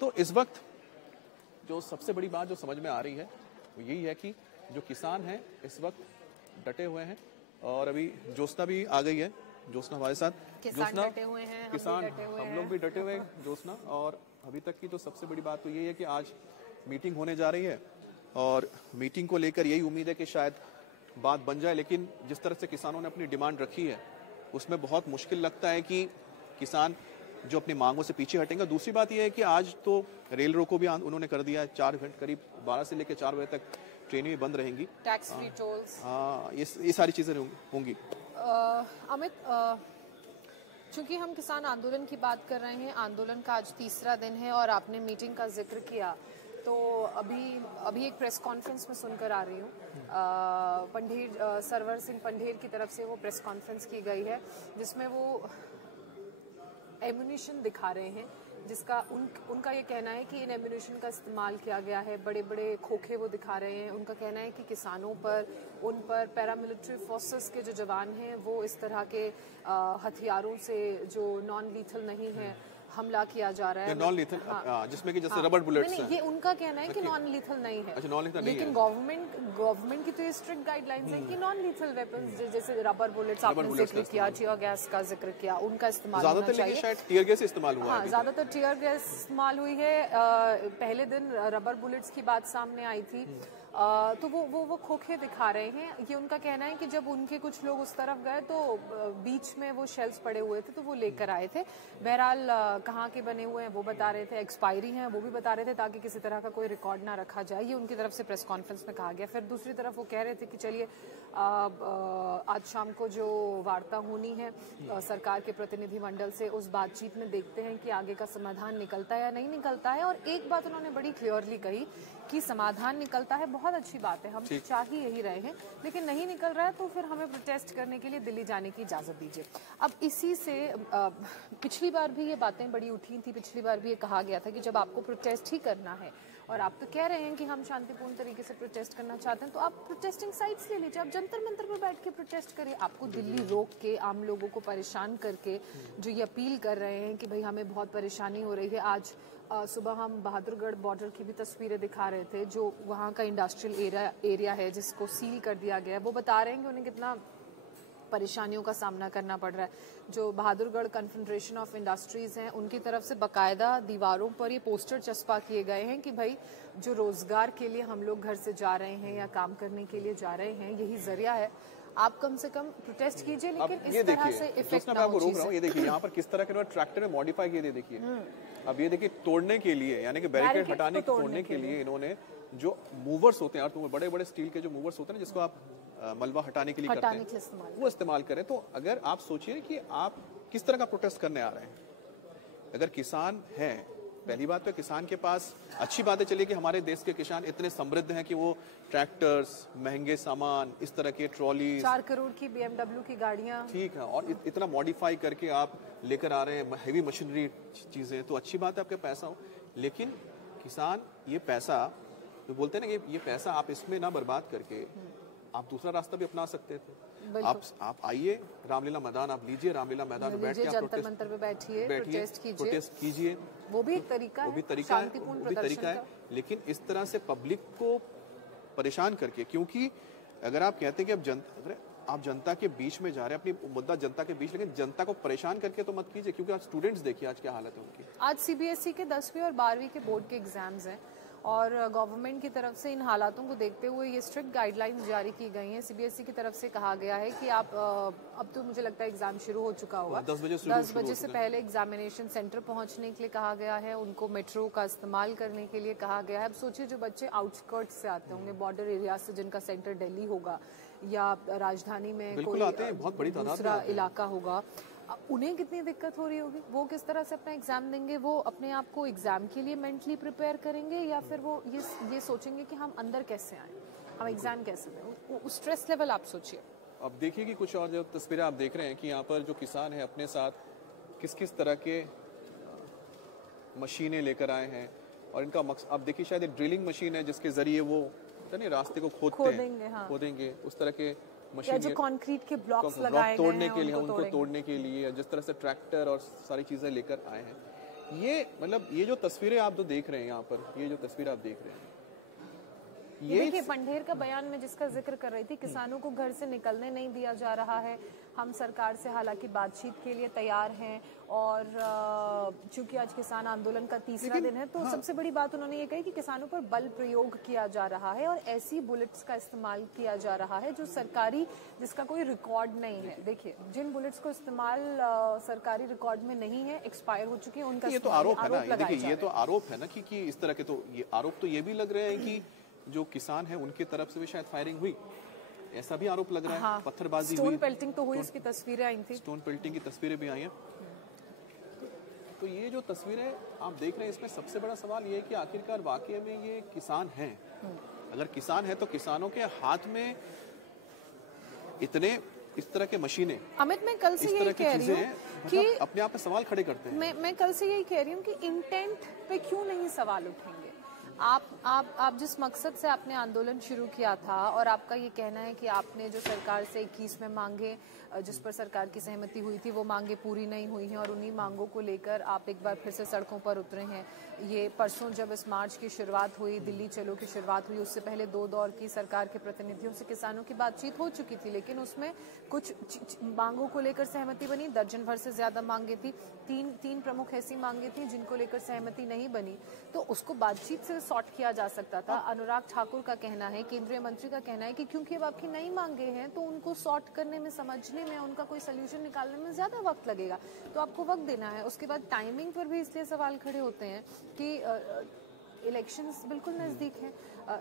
तो इस वक्त जो सबसे बड़ी बात जो समझ में आ रही है वो यही है कि जो किसान हैं इस वक्त डटे हुए हैं और अभी ज्योत्सना भी आ गई है। ज्योत्सना हमारे साथ, ज्योत्सना, किसान हम लोग भी डटे हुए हैं ज्योत्सना। और अभी तक की तो सबसे बड़ी बात तो यही है कि आज मीटिंग होने जा रही है और मीटिंग को लेकर यही उम्मीद है कि शायद बात बन जाए, लेकिन जिस तरह से किसानों ने अपनी डिमांड रखी है उसमें बहुत मुश्किल लगता है कि किसान जो अपनी मांगों से पीछे हटेंगे। दूसरी बात यह है कि आज तो रेल रोको भी उन्होंने कर दिया है, 4 घंटे करीब 12 से लेकर 4 बजे तक ट्रेनें भी बंद रहेंगी, टैक्स फ्री टोल्स, हाँ ये सारी चीजें होंगी। अमित, चूंकि हम किसान आंदोलन की बात कर रहे हैं, आंदोलन का आज तीसरा दिन है और आपने मीटिंग का जिक्र किया, तो अभी एक प्रेस कॉन्फ्रेंस में सुनकर आ रही हूँ, पंढेर सरवर सिंह पंढेर की तरफ से वो प्रेस कॉन्फ्रेंस की गई है जिसमें वो एम्यूनिशन दिखा रहे हैं, जिसका उनका ये कहना है कि इन एम्यूनिशन का इस्तेमाल किया गया है, बड़े बड़े खोखे वो दिखा रहे हैं। उनका कहना है कि किसानों पर, उन पर पैरामिलिट्री फोर्सेस के जो जवान हैं वो इस तरह के हथियारों से जो नॉन लीथल नहीं है हमला किया जा रहा है, नॉन लीथल, जिसमें कि जैसे रबर बुलेट्स हैं। ये उनका कहना है कि नॉन लीथल नहीं है। अच्छा, नॉन लीथल नहीं है। लेकिन गवर्नमेंट की तो ये स्ट्रिक्ट गाइडलाइंस है कि नॉन लीथल वेपन्स जैसे रबर बुलेट्स आपने जिक्र किया, टियर गैस का जिक्र किया, उनका इस्तेमाल होना चाहिए। शायद टियर गैस इस्तेमाल हुआ है, ज्यादातर टियर गैस इस्तेमाल हुई है। पहले दिन रबर बुलेट्स की बात सामने आई थी, तो वो खोखे दिखा रहे हैं। ये उनका कहना है कि जब उनके कुछ लोग उस तरफ गए तो बीच में वो शेल्स पड़े हुए थे तो वो लेकर आए थे। बहरहाल कहाँ के बने हुए हैं वो बता रहे थे, एक्सपायरी हैं वो भी बता रहे थे, ताकि किसी तरह का कोई रिकॉर्ड ना रखा जाए, ये उनकी तरफ से प्रेस कॉन्फ्रेंस में कहा गया। फिर दूसरी तरफ वो कह रहे थे कि चलिए आज शाम को जो वार्ता होनी है सरकार के प्रतिनिधि मंडल से, उस बातचीत में देखते हैं कि आगे का समाधान निकलता है या नहीं निकलता है। और एक बात उन्होंने बड़ी क्लियरली कही कि समाधान निकलता है, बहुत अच्छी बात है, हम चाह ही यही रहे हैं, लेकिन नहीं निकल रहा है तो फिर हमें प्रोटेस्ट करने के लिए दिल्ली जाने की इजाजत दीजिए। अब इसी से पिछली बार भी ये बातें बड़ी उठी थी, पिछली बार भी ये कहा गया था कि जब आपको प्रोटेस्ट ही करना है और आप तो कह रहे हैं कि हम शांतिपूर्ण तरीके से प्रोटेस्ट करना चाहते हैं, तो आप प्रोटेस्टिंग साइट्स ले लीजिए, आप जंतर मंतर पर बैठ के प्रोटेस्ट करिए। आपको दिल्ली रोक के आम लोगों को परेशान करके जो ये अपील कर रहे हैं कि भाई हमें बहुत परेशानी हो रही है। आज सुबह हम बहादुरगढ़ बॉर्डर की भी तस्वीरें दिखा रहे थे, जो वहाँ का इंडस्ट्रियल एरिया है जिसको सील कर दिया गया है। वो बता रहे हैं कि उन्हें कितना परेशानियों का सामना करना पड़ रहा है। जो बहादुरगढ़ कन्फेडरेशन ऑफ इंडस्ट्रीज हैं उनकी तरफ से बाकायदा दीवारों पर ये पोस्टर चस्पा किए गए हैं कि भाई जो रोजगार के लिए हम लोग घर से जा रहे हैं या काम करने के लिए जा रहे हैं, यही जरिया है, आप कम से कम प्रोटेस्ट कीजिए, लेकिन इस तरह से इफेक्ट ना हो। रोक रहा हूं, ये देखिए यहाँ पर किस तरह के ट्रैक्टर में मॉडिफाई किए, देखिए अब ये देखिए तोड़ने के लिए, यानी कि बैरिकेड हटाने तोड़ने के लिए इन्होंने जो मूवर्स होते हैं, बड़े बड़े स्टील के जो मूवर्स होते हैं ना, जिसको आप मलबा हटाने के लिए करते हैं, वो इस्तेमाल करें। तो अगर आप सोचिए कि आप किस तरह का प्रोटेस्ट करने आ रहे हैं। अगर किसान हैं, पहली बात तो किसान के पास अच्छी बात है, चलिए कि हमारे देश के किसान इतने समृद्ध हैं कि वो ट्रैक्टर्स, महंगे सामान, इस तरह के ट्रॉली, 4 करोड़ की BMW की गाड़ियां, ठीक है, और इतना मॉडिफाई करके आप लेकर आ रहे हैं, हेवी मशीनरी चीजें, तो अच्छी बात है आपके पास हो। लेकिन किसान ये पैसा, तो बोलते हैं ना, ये पैसा आप इसमें ना बर्बाद करके आप दूसरा रास्ता भी अपना सकते थे। आप आइए रामलीला मैदान, आप लीजिए रामलीला मैदान में बैठ के जंतर मंतर पे बैठिए, प्रोटेस्ट कीजिए, वो भी एक तरीका है, शांतिपूर्ण तरीका है। लेकिन इस तरह से पब्लिक को परेशान करके, क्योंकि अगर आप कहते हैं कि आप जनता के बीच में जा रहे हैं, अपनी मुद्दा जनता के बीच, लेकिन जनता को परेशान करके तो मत कीजिए, क्योंकि आज स्टूडेंट्स देखिए आज क्या हालत है उनकी। आज CBSE के 10वीं और 12वीं के बोर्ड के एग्जाम्स हैं और गवर्नमेंट की तरफ से इन हालातों को देखते हुए ये स्ट्रिक्ट गाइडलाइंस जारी की गई हैं। CBSE की तरफ से कहा गया है कि आप अब तो मुझे लगता है एग्जाम शुरू हो चुका होगा, 10 बजे से पहले एग्जामिनेशन सेंटर पहुंचने के लिए कहा गया है, उनको मेट्रो का इस्तेमाल करने के लिए कहा गया है। अब सोचिए जो बच्चे आउटस्कर्ट से आते होंगे, बॉर्डर एरिया से, जिनका सेंटर दिल्ली होगा या राजधानी में कोई दूसरा इलाका होगा, उन्हें कितनी दिक्कत हो रही होगी, वो किस तरह से अपना एग्जाम देंगे, वो अपने आप को एग्जाम के लिए मेंटली प्रिपेयर करेंगे या फिर वो ये सोचेंगे कि हम अंदर कैसे आए, हम एग्जाम कैसे दें, उस स्ट्रेस लेवल आप सोचिए। अब देखिए कि कुछ और जो तस्वीरें आप देख रहे हैं कि यहाँ पर जो किसान है अपने साथ किस किस तरह के मशीनें लेकर आए हैं, और इनका मकसद आप देखिए, शायद एक ड्रिलिंग मशीन है जिसके जरिए वो रास्ते को खोदेंगे, उस तरह के मशीन, जो कंक्रीट के ब्लॉक्स लगाए तोड़ने के लिए, उनको तोड़ने के लिए, जिस तरह से ट्रैक्टर और सारी चीजें लेकर आए हैं। ये मतलब ये जो तस्वीरें आप जो देख रहे हैं यहाँ पर, ये जो तस्वीर आप देख रहे हैं, ये देखिए पंढेर का बयान में जिसका जिक्र कर रही थी, किसानों को घर से निकलने नहीं दिया जा रहा है। हम सरकार से हालांकि बातचीत के लिए तैयार हैं और चूंकि आज किसान आंदोलन का तीसरा दिन है तो सबसे बड़ी बात उन्होंने ये कही कि किसानों पर बल प्रयोग किया जा रहा है और ऐसी बुलेट्स का इस्तेमाल किया जा रहा है जो सरकारी, जिसका कोई रिकॉर्ड नहीं है। देखिए जिन बुलेट्स को इस्तेमाल सरकारी रिकॉर्ड में नहीं है, एक्सपायर हो चुके हैं, उनका ये तो आरोप है ना। देखिए ये तो आरोप है ना कि इस तरह के तो ये आरोप तो ये भी लग रहे हैं कि जो किसान है उनकी तरफ से भी शायद फायरिंग हुई, ऐसा भी आरोप लग रहा है। हाँ, पत्थरबाजी हुई, स्टोन पेल्टिंग तो हुई, इसकी तस्वीरें आई थी, स्टोन पेल्टिंग की तस्वीरें भी आई हैं। तो ये जो तस्वीरें आप देख रहे हैं, इसमें सबसे बड़ा सवाल ये है कि आखिरकार वाकई में ये किसान हैं। अगर किसान है तो किसानों के हाथ में इतने इस तरह के मशीनें, अमित मैं कल से यही कह रही हूँ कि अपने आप पे सवाल खड़े करते हैं। मैं कल से यही कह रही हूँ कि इंटेंट पे क्यों नहीं सवाल उठेंगे। आप जिस मकसद से आपने आंदोलन शुरू किया था और आपका ये कहना है कि आपने जो सरकार से 21 में मांगे जिस पर सरकार की सहमति हुई थी वो मांगे पूरी नहीं हुई हैं और उन्हीं मांगों को लेकर आप एक बार फिर से सड़कों पर उतरे हैं। ये परसों जब इस मार्च की शुरुआत हुई, दिल्ली चलो की शुरुआत हुई, उससे पहले 2 दौर की सरकार के प्रतिनिधियों से किसानों की बातचीत हो चुकी थी, लेकिन उसमें कुछ मांगों को लेकर सहमति बनी, दर्जन भर से ज्यादा मांगे थी, तीन प्रमुख ऐसी मांगे थी जिनको लेकर सहमति नहीं बनी, तो उसको बातचीत से सॉर्ट किया जा सकता था। अनुराग ठाकुर का कहना है, केंद्रीय मंत्री का कहना है कि क्योंकि अब आपकी नई मांगे हैं तो उनको सॉर्ट करने में, समझने में, उनका कोई सोल्यूशन निकालने में ज्यादा वक्त लगेगा, तो आपको वक्त देना है। उसके बाद टाइमिंग पर भी इसलिए सवाल खड़े होते हैं कि इलेक्शंस बिल्कुल नजदीक हैं,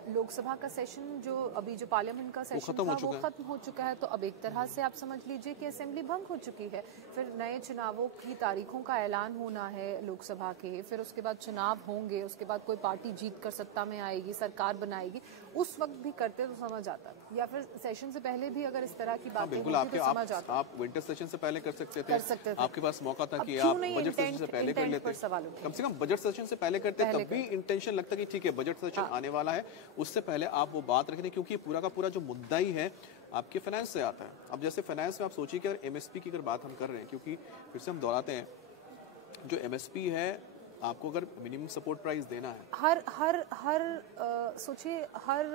लोकसभा का सेशन जो अभी जो पार्लियामेंट का सेशन था वो खत्म हो चुका है, तो अब एक तरह से आप समझ लीजिए कि असेंबली भंग हो चुकी है। फिर नए चुनावों की तारीखों का ऐलान होना है लोकसभा के, फिर उसके बाद चुनाव होंगे, उसके बाद कोई पार्टी जीत कर सत्ता में आएगी, सरकार बनाएगी, उस वक्त भी करते तो समझ आता, या फिर सेशन से पहले भी अगर इस तरह की बातें होती तो समझ आता। आप विंटर सेशन से पहले कर सकते थे, आपके पास मौका था कि आप बजट सेशन से पहले कर लेते, कम से कम बजट सेशन से पहले करते, तब भी इंटेंशन लगता कि ठीक है बजट सेशन आने वाला है, उससे पहले आप वो बात रखें, क्योंकि पूरा का पूरा जो मुद्दा ही है आपके फाइनेंस से आता है। अब जैसे फाइनेंस में आप सोचिए कि अगर एमएसपी की अगर बात हम कर रहे हैं, क्योंकि फिर से हम दोहराते हैं, जो एमएसपी है आपको अगर मिनिमम सपोर्ट प्राइस देना है, सोचिए हर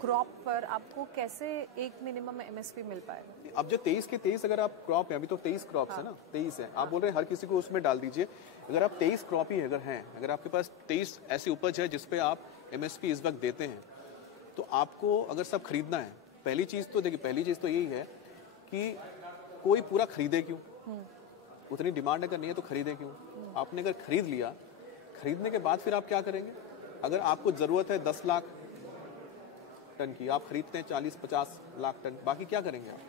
क्रॉप पर आपको कैसे एक मिनिमम एमएसपी मिल पाएगा। अब जो 23 के 23 अगर आप क्रॉप है, अभी तो 23 क्रॉप्स है ना, 23 है, आप बोल रहे हैं हर किसी को उसमें डाल दीजिए। अगर आप 23 क्रॉप ही अगर हैं, अगर आपके पास 23 ऐसी उपज है जिसपे आप एमएसपी इस वक्त देते हैं, तो आपको अगर सब खरीदना है, पहली चीज तो देखिए, पहली चीज तो यही है कि कोई पूरा खरीदे क्यों, उतनी डिमांड अगर नहीं है तो खरीदे क्यों। आपने अगर खरीद लिया, खरीदने के बाद फिर आप क्या करेंगे। अगर आपको जरूरत है 10 लाख टन की, आप खरीदते हैं 40-50 लाख टन, बाकी क्या करेंगे आप।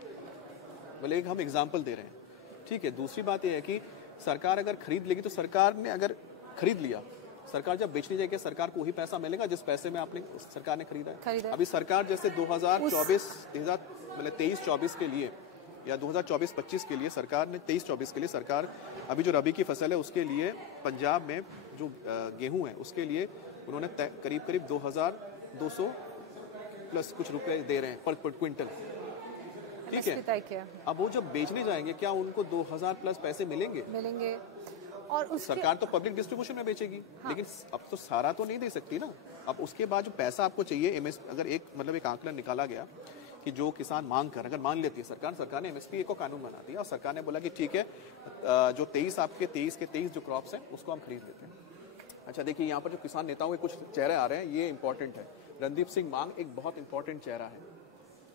भले एक हम एग्जाम्पल दे रहे हैं, ठीक है। दूसरी बात यह है कि सरकार अगर खरीद लेगी तो सरकार ने अगर खरीद लिया, सरकार जब बेचने जाएगी सरकार को वही पैसा मिलेगा जिस पैसे में आपने सरकार ने खरीदा है। अभी सरकार जैसे 2023-24 के लिए या 2024-25 के लिए सरकार ने 23-24 के लिए सरकार अभी जो रबी की फसल है उसके लिए पंजाब में जो गेहूं है उसके लिए उन्होंने करीब 2200 प्लस कुछ रुपए दे रहे हैं पर क्विंटल, ठीक है। अब वो जब बेचने जाएंगे क्या उनको 2000 प्लस पैसे मिलेंगे? और सरकार तो पब्लिक डिस्ट्रीब्यूशन में बेचेगी, लेकिन अब तो सारा तो नहीं दे सकती ना। अब उसके बाद जो पैसा आपको चाहिए अगर एक आंकलन निकाला गया कि जो किसान मांग कर, अगर मान लेती है सरकार ने एमएसपी को कानून बना दिया और सरकार ने बोला कि ठीक है जो 23 आपके 23 के 23 जो क्रॉप्स हैं उसको हम खरीद लेते हैं। अच्छा देखिए यहाँ पर जो किसान नेताओं के कुछ चेहरे आ रहे हैं, ये इंपॉर्टेंट है। रणदीप सिंह मांग एक बहुत इंपॉर्टेंट चेहरा है,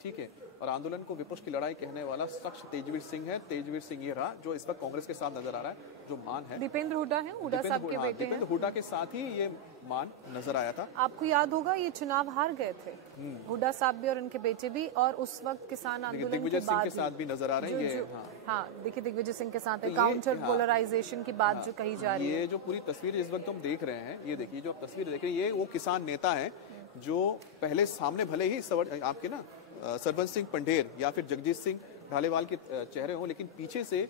ठीक है, और आंदोलन को विपक्ष की लड़ाई कहने वाला शख्स तेजवीर सिंह है। तेजवीर सिंह ये रहा जो इस वक्त कांग्रेस के साथ नजर आ रहा है, जो मान है दीपेंद्र हुड्डा है, हुड्डा साहब के बेटे हैं। दीपेंद्र हुड्डा के साथ ही ये मान नजर आया था। आपको याद होगा ये चुनाव हार गए थे हुड्डा साहब भी और उनके बेटे भी, और उस वक्त किसान आंदोलन दिग्विजय सिंह के साथ भी नजर आ रहे हैं ये। हाँ देखिए दिग्विजय सिंह के साथ काउंटर पोलराइजेशन की बात जो कही जा रही है। ये जो पूरी तस्वीर इस वक्त हम देख रहे हैं, ये देखिए जो आप तस्वीर देख रहे हैं, ये वो किसान नेता है जो पहले सामने भले ही आपके ना सरबंस सिंह पंढेर या फिर जगजीत सिंह ढालेवाल के चेहरे हों, लेकिन पीछे से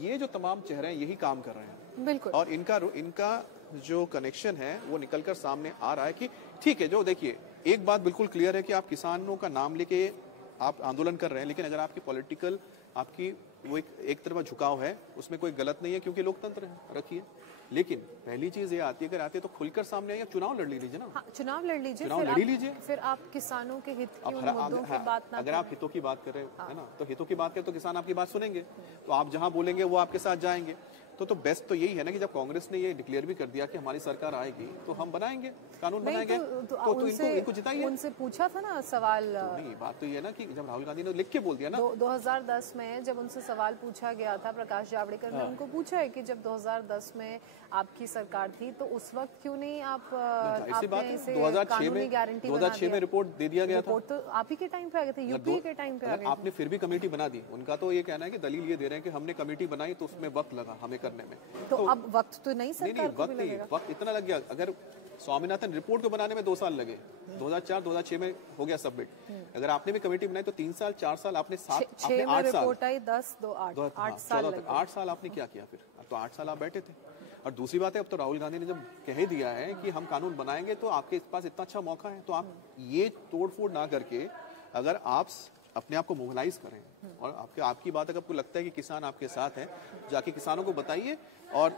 ये जो तमाम चेहरे हैं यही काम कर रहे हैं बिल्कुल। और इनका जो कनेक्शन है वो निकलकर सामने आ रहा है कि ठीक है। जो देखिए एक बात बिल्कुल क्लियर है कि आप किसानों का नाम लेके आप आंदोलन कर रहे हैं, लेकिन अगर आपकी पॉलिटिकल आपकी वो एक तरफा झुकाव है, उसमें कोई गलत नहीं है क्योंकि लोकतंत्र है, रखिए। लेकिन पहली चीज ये आती है, अगर आती है तो खुलकर सामने आइए, चुनाव लड़ लीजिए ना। हाँ, चुनाव लड़ लीजिए, चुनाव लड़ लीजिए, फिर आप किसानों के हित की उन मुद्दों की बात ना अगर आप हितों की बात कर रहे हैं, है ना, तो हितों की बात करें तो किसान आपकी बात सुनेंगे, तो आप जहां बोलेंगे वो आपके साथ जाएंगे। तो बेस्ट तो यही है ना कि जब कांग्रेस ने ये डिक्लेयर भी कर दिया कि हमारी सरकार आएगी तो हम बनाएंगे, कानून बनाएंगे, तो इनको जिताइए। उनसे पूछा था ना सवाल, नहीं, बात तो ये है ना कि जब राहुल गांधी ने लिख के बोल दिया ना 2010 में जब उनसे सवाल पूछा गया था, प्रकाश जावड़ेकर ने उनको पूछा है कि जब 2010 में आपकी सरकार थी तो उस वक्त क्यों नहीं आप आपने इसे कानूनी गारंटी 2006 में रिपोर्ट दे दिया गया था। रिपोर्ट तो आप ही के टाइम पे आ गए थे, यूपीए के टाइम पे आ गए। आपने फिर भी कमेटी बना दी, उनका तो ये कहना है कि दलील ये दे रहे हैं कि हमने कमेटी बनाई तो उसमें वक्त लगा हमें करने में। तो अब वक्त तो नहीं सरकार को भी लगेगा। वक्त इतना लग गया, अगर स्वामीनाथन रिपोर्ट को बनाने में 2 साल लगे, 2004-2006 में हो गया सबमिट, अगर आपने भी कमेटी बनाई तो 3 साल 4 साल, आपने 8 साल, 8 साल आपने क्या किया फिर? अब तो 8 साल आप बैठे थे। और दूसरी बात है, अब तो राहुल गांधी ने जब कह दिया है कि हम कानून बनाएंगे तो आपके पास इतना अच्छा मौका है, तो आप ये तोड़फोड़ ना करके अगर आप अपने आप को मोबिलाइज करें और आपकी बात अगर आपको लगता है कि किसान आपके साथ है, जाके किसानों को बताइए और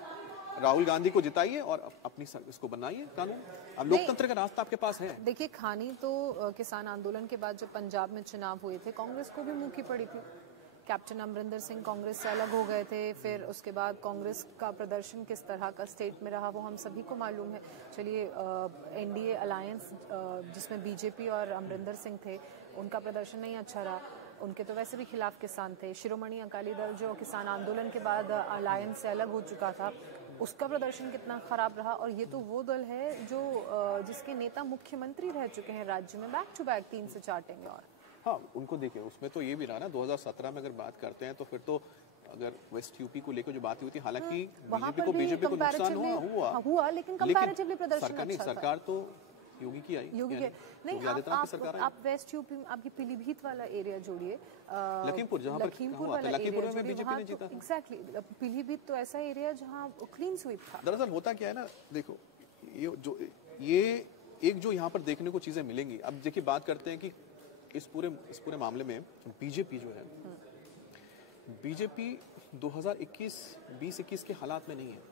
राहुल गांधी को जिताइए और अपनी इसको बनाइए कानून। अब लोकतंत्र का रास्ता आपके पास है। देखिए, खानी तो किसान आंदोलन के बाद जब पंजाब में चुनाव हुए थे कांग्रेस को भी मुंह की पड़ी थी। कैप्टन अमरिंदर सिंह कांग्रेस से अलग हो गए थे, फिर उसके बाद कांग्रेस का प्रदर्शन किस तरह का स्टेट में रहा वो हम सभी को मालूम है। चलिए, एनडीए अलायंस जिसमें बीजेपी और अमरिंदर सिंह थे, उनका प्रदर्शन नहीं अच्छा रहा, उनके तो वैसे भी खिलाफ किसान थे। शिरोमणि अकाली दल जो किसान आंदोलन के बाद अलायंस से अलग हो चुका था, उसका प्रदर्शन कितना खराब रहा। और ये तो वो दल है जो जिसके नेता मुख्यमंत्री रह चुके हैं राज्य में, बैक टू बैक 3 से 4 टेंगे। और हाँ, उनको देखिए, उसमें तो ये भी रहा ना 2017 में अगर बात करते हैं तो फिर तो अगर वेस्ट यूपी को लेकर जो बात हुई थी, हालांकि बीजेपी को नुकसान हुआ, लेकिन कंपैरेटिवली प्रदर्शन अच्छा था। सरकार तो योगी की आई, योगी के नहीं, आप वेस्ट यूपी में आपकी पीलीभीत वाला एरिया जोड़िए, लखीमपुर, जहाँ पर लखीमपुर में बीजेपी ने जीता। एग्जैक्टली, पीलीभीत तो ऐसा एरिया जहाँ क्लीन स्वीप था। दरअसल होता क्या है ना, देखो ये एक जो यहाँ पर देखने को चीजें मिलेंगी। अब देखिए, बात करते हैं कि इस पूरे मामले में बीजेपी जो है, बीजेपी 2021 के हालात में नहीं है,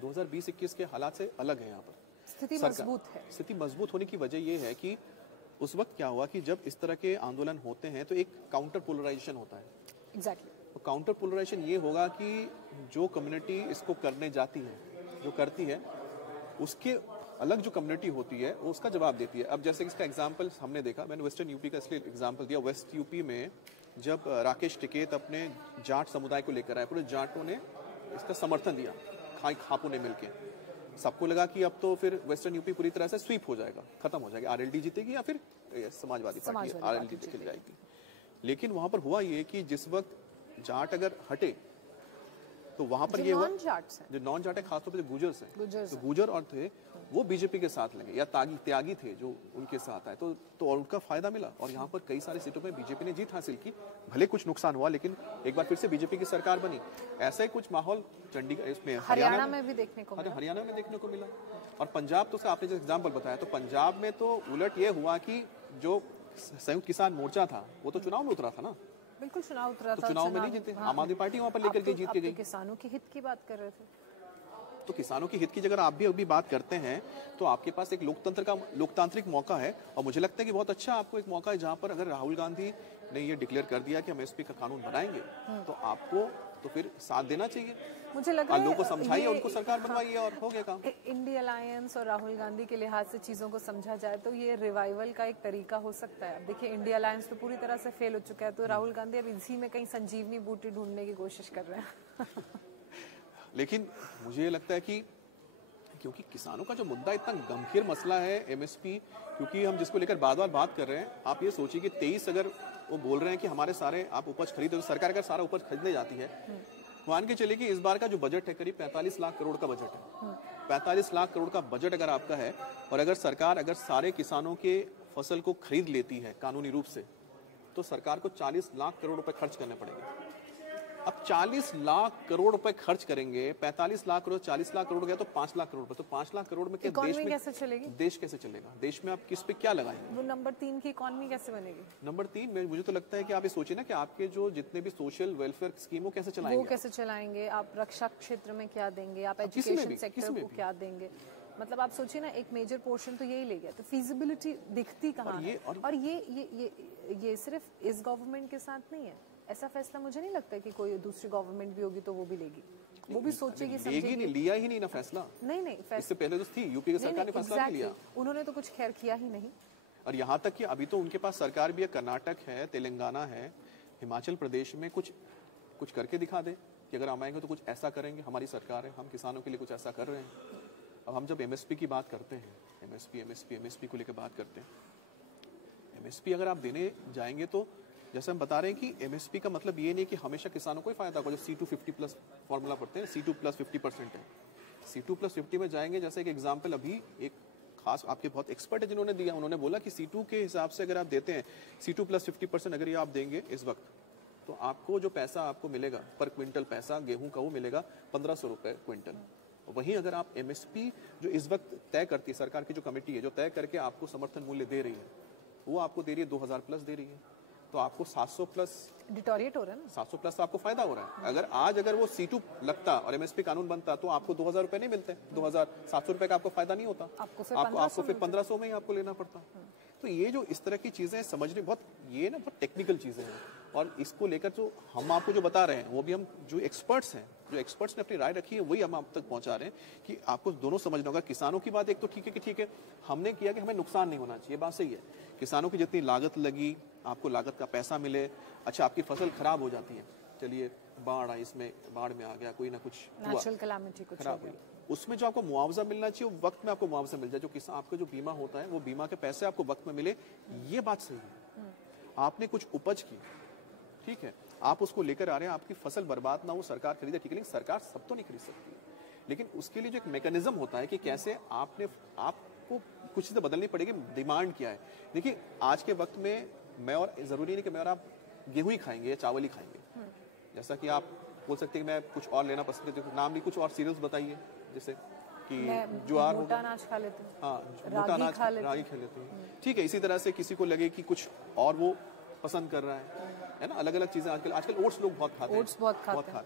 2020-21 के हालात से अलग है। यहाँ पर स्थिति मजबूत है। स्थिति मजबूत होने की वजह यह है कि उस वक्त क्या हुआ कि जब इस तरह के आंदोलन होते हैं तो एक काउंटर पोलराइजेशन होता है। एग्जैक्टली, तो काउंटर पोलराइजेशन ये होगा कि जो कम्युनिटी इसको करने जाती है, जो करती है, उसके अलग जो कम्युनिटी होती है वो उसका जवाब देती है। अब जैसे इसका एग्जांपल हमने देखा, मैंने वेस्टर्न यूपी का इसलिए एग्जांपल दिया। वेस्ट यूपी में जब राकेश टिकैत अपने जाट समुदाय को लेकर आए, पूरे जाटों ने इसका समर्थन दिया, खापू ने मिलकर। सबको लगा कि अब तो फिर वेस्टर्न यूपी पूरी तरह से स्वीप हो जाएगा, खत्म हो जाएगा, आरएलडी जीतेगी या फिर समाजवादी पार्टी आरएलडी चली जाएगी। लेकिन वहां पर हुआ ये कि जिस वक्त जाट अगर हटे तो वहां पर ये हुआ, जो नॉन जाट है, खासतौर पर गुजर्स हैं, तो गुजर और थे वो बीजेपी के साथ लगे, या त्यागी थे जो उनके साथ आए, तो और उनका फायदा मिला। और यहाँ पर कई सारी सीटों में बीजेपी ने जीत हासिल की, भले कुछ नुकसान हुआ लेकिन एक बार फिर से बीजेपी की सरकार बनी। ऐसा ही कुछ माहौल चंडीगढ़, इसमें हरियाणा में भी देखने को मिला। हरियाणा में देखने को मिला। और पंजाब, तो आपने जो एग्जाम्पल बताया, तो पंजाब में तो उलट ये हुआ कि जो संयुक्त किसान मोर्चा था वो तो चुनाव में उतरा था ना। बिल्कुल, चुनाव उतरा था, चुनाव में नहीं जीते, आम आदमी पार्टी वहां पर लेकर के जीत के गई। किसानों के हित की बात कर रहे थे, तो किसानों की हित की जगह आप भी अभी बात करते हैं तो आपके पास एक लोकतांत्रिक मौका है। और मुझे लगता है कि बहुत अच्छा आपको एक मौका है जहां पर अगर राहुल गांधी ने ये डिक्लेयर कर दिया कि हम एमएसपी का कानून बनाएंगे तो आपको तो फिर साथ देना चाहिए। मुझे लग रहा है लोगों को समझाइए, उनको सरकार बनवाइए और हो गया काम। इंडिया अलायंस और राहुल गांधी के लिहाज से चीजों को समझा जाए तो ये रिवाइवल का एक तरीका हो सकता है। अब देखिए, इंडिया अलायंस तो पूरी तरह से फेल हो चुका है, तो राहुल गांधी अब इसी में कहीं संजीवनी बूटी ढूंढने की कोशिश कर रहे हैं। लेकिन मुझे ये लगता है कि क्योंकि किसानों का जो मुद्दा इतना गंभीर मसला है एमएसपी, क्योंकि हम जिसको लेकर बार बार बात कर रहे हैं, आप ये सोचिए कि 23 अगर वो बोल रहे हैं कि हमारे सारे आप उपज खरीदो, तो सरकार अगर सारा उपज खरीदने जाती है, मान के चलिए कि इस बार का जो बजट है करीब 45 लाख करोड़ का बजट है। 45 लाख करोड़ का बजट अगर आपका है और अगर सरकार अगर सारे किसानों के फसल को खरीद लेती है कानूनी रूप से, तो सरकार को 40 लाख करोड़ रुपए खर्च करने पड़ेंगे। अब 40 लाख करोड़ रुपए खर्च करेंगे, 45 लाख करोड़, 40 लाख करोड़ गया तो 5 लाख करोड़ रुपए, तो 5 लाख करोड़ में क्या देश में कैसे चलेगी? देश कैसे चलेगा? देश में आप किस पे क्या लगाएंगे? वो नंबर 3 की इकोनॉमी कैसे बनेगी? नंबर 3 में मुझे तो लगता है कि आप ये सोचिए ना कि आपके जो जितने भी सोशल वेलफेयर स्कीम वो कैसे चलाएंगे? वो कैसे चलाएंगे? आप रक्षा क्षेत्र में क्या देंगे? आप एजुकेशन सेक्टर को क्या देंगे? मतलब आप सोचिए ना, एक मेजर पोर्शन तो यही ले गया, तो फिजिबिलिटी दिखती कहाँ है? और ये सिर्फ इस गवर्नमेंट के साथ नहीं है। ऐसा फैसला मुझे नहीं लगता कि कोई दूसरी गवर्नमेंट भी होगी तो वो भी लेगी, वो भी सोचेगी, समझेगी। नहीं, लिया ही नहीं ना फैसला। नहीं, इससे पहले तो थी यूपी की सरकार ने फैसला नहीं लिया, उन्होंने तो कुछ खैर किया ही नहीं। और यहाँ तक कि अभी तो उनके पास सरकार भी है, कर्नाटक है, तेलंगाना है, हिमाचल प्रदेश में कुछ करके दिखा दे कि अगर हम आएंगे तो कुछ ऐसा करेंगे, हमारी सरकार है, हम किसानों के लिए कुछ ऐसा कर रहे हैं। अब हम जब एमएसपी की बात करते हैं, एमएसपी को लेकर बात करते हैं, एमएसपी अगर आप देने जाएंगे तो जैसे हम बता रहे हैं कि एमएसपी का मतलब ये नहीं कि हमेशा किसानों को ही फायदा होगा। जो C2 50+ फॉर्मूला पढ़ते हैं, C2 + 50% है, C2 + 50 में जाएंगे। जैसे एक एग्जाम्पल अभी एक खास आपके बहुत एक्सपर्ट है जिन्होंने दिया, उन्होंने बोला कि C2 के हिसाब से अगर आप देते हैं C2 + 50% अगर ये आप देंगे इस वक्त, तो आपको जो पैसा आपको मिलेगा पर क्विंटल पैसा गेहूं का वो मिलेगा 1500 रुपए क्विंटल। वहीं अगर आप एमएसपी जो इस वक्त तय करती है सरकार की जो कमेटी है, जो तय करके आपको समर्थन मूल्य दे रही है, वो आपको दे रही है 2000+ दे रही है, तो आपको 700+ डिटोरिएट हो रहा है ना, 700+ आपको फायदा हो रहा है। अगर वो C2 लगता और एमएसपी कानून बनता तो आपको 2000 रुपए नहीं मिलते, 2700 रुपए का आपको फायदा नहीं होता, आपको फिर 1500 में ही आपको लेना पड़ता। तो ये जो इस तरह की चीजें समझने बहुत टेक्निकल चीजें हैं, और इसको लेकर जो हम आपको जो बता रहे हैं वो भी हम जो एक्सपर्ट्स ने अपनी राय रखी है वही हम आप तक पहुंचा रहे हैं कि आपको दोनों समझना होगा। किसानों की बात एक तो ठीक है हमने किया कि हमें नुकसान नहीं होना चाहिए, बात सही है। किसानों की जितनी लागत लगी, आपको लागत का पैसा मिले। अच्छा, आपकी फसल खराब हो जाती है, चलिए बाढ़ आई, इसमें बाढ़ में आ गया, कोई ना कुछ नेचुरल कैलामिटी कुछ खराब हुई, उसमें जो आपको मुआवजा मिलना चाहिए वो वक्त में आपको मुआवजा मिल जाए। जो किसान आपका जो बीमा होता है वो बीमा के पैसे आपको वक्त में मिले, ये बात सही है। आपने कुछ उपज की, ठीक है, आप उसको लेकर आ रहे हैं, आपकी फसल बर्बाद ना हो, सरकार खरीदे, ठीक है, लेकिन सरकार सब तो नहीं खरीद सकती। लेकिन उसके लिए जो एक मैकेनिज्म होता है कि कैसे आपको कुछ चीजें बदलनी पड़ेगी। डिमांड क्या है? देखिए, आज के वक्त में मैं और जरूरी नहीं कि मैं और आप गेहूं ही खाएंगे या चावल ही खाएंगे। जैसा कि आप बोल सकते हैं कि मैं कुछ और लेना पसंद करती हूँ, नाम भी कुछ और सीरियल्स बताइए, जैसे कि ज्वार, मोटा अनाज खा लेते हैं, हाँ, मोटा अनाज, रागी खा लेते हैं, ठीक है। इसी तरह से किसी को लगे कि कुछ और वो पसंद कर रहा है ना, अलग अलग चीजें। आजकल ओट्स लोग बहुत खाते हैं,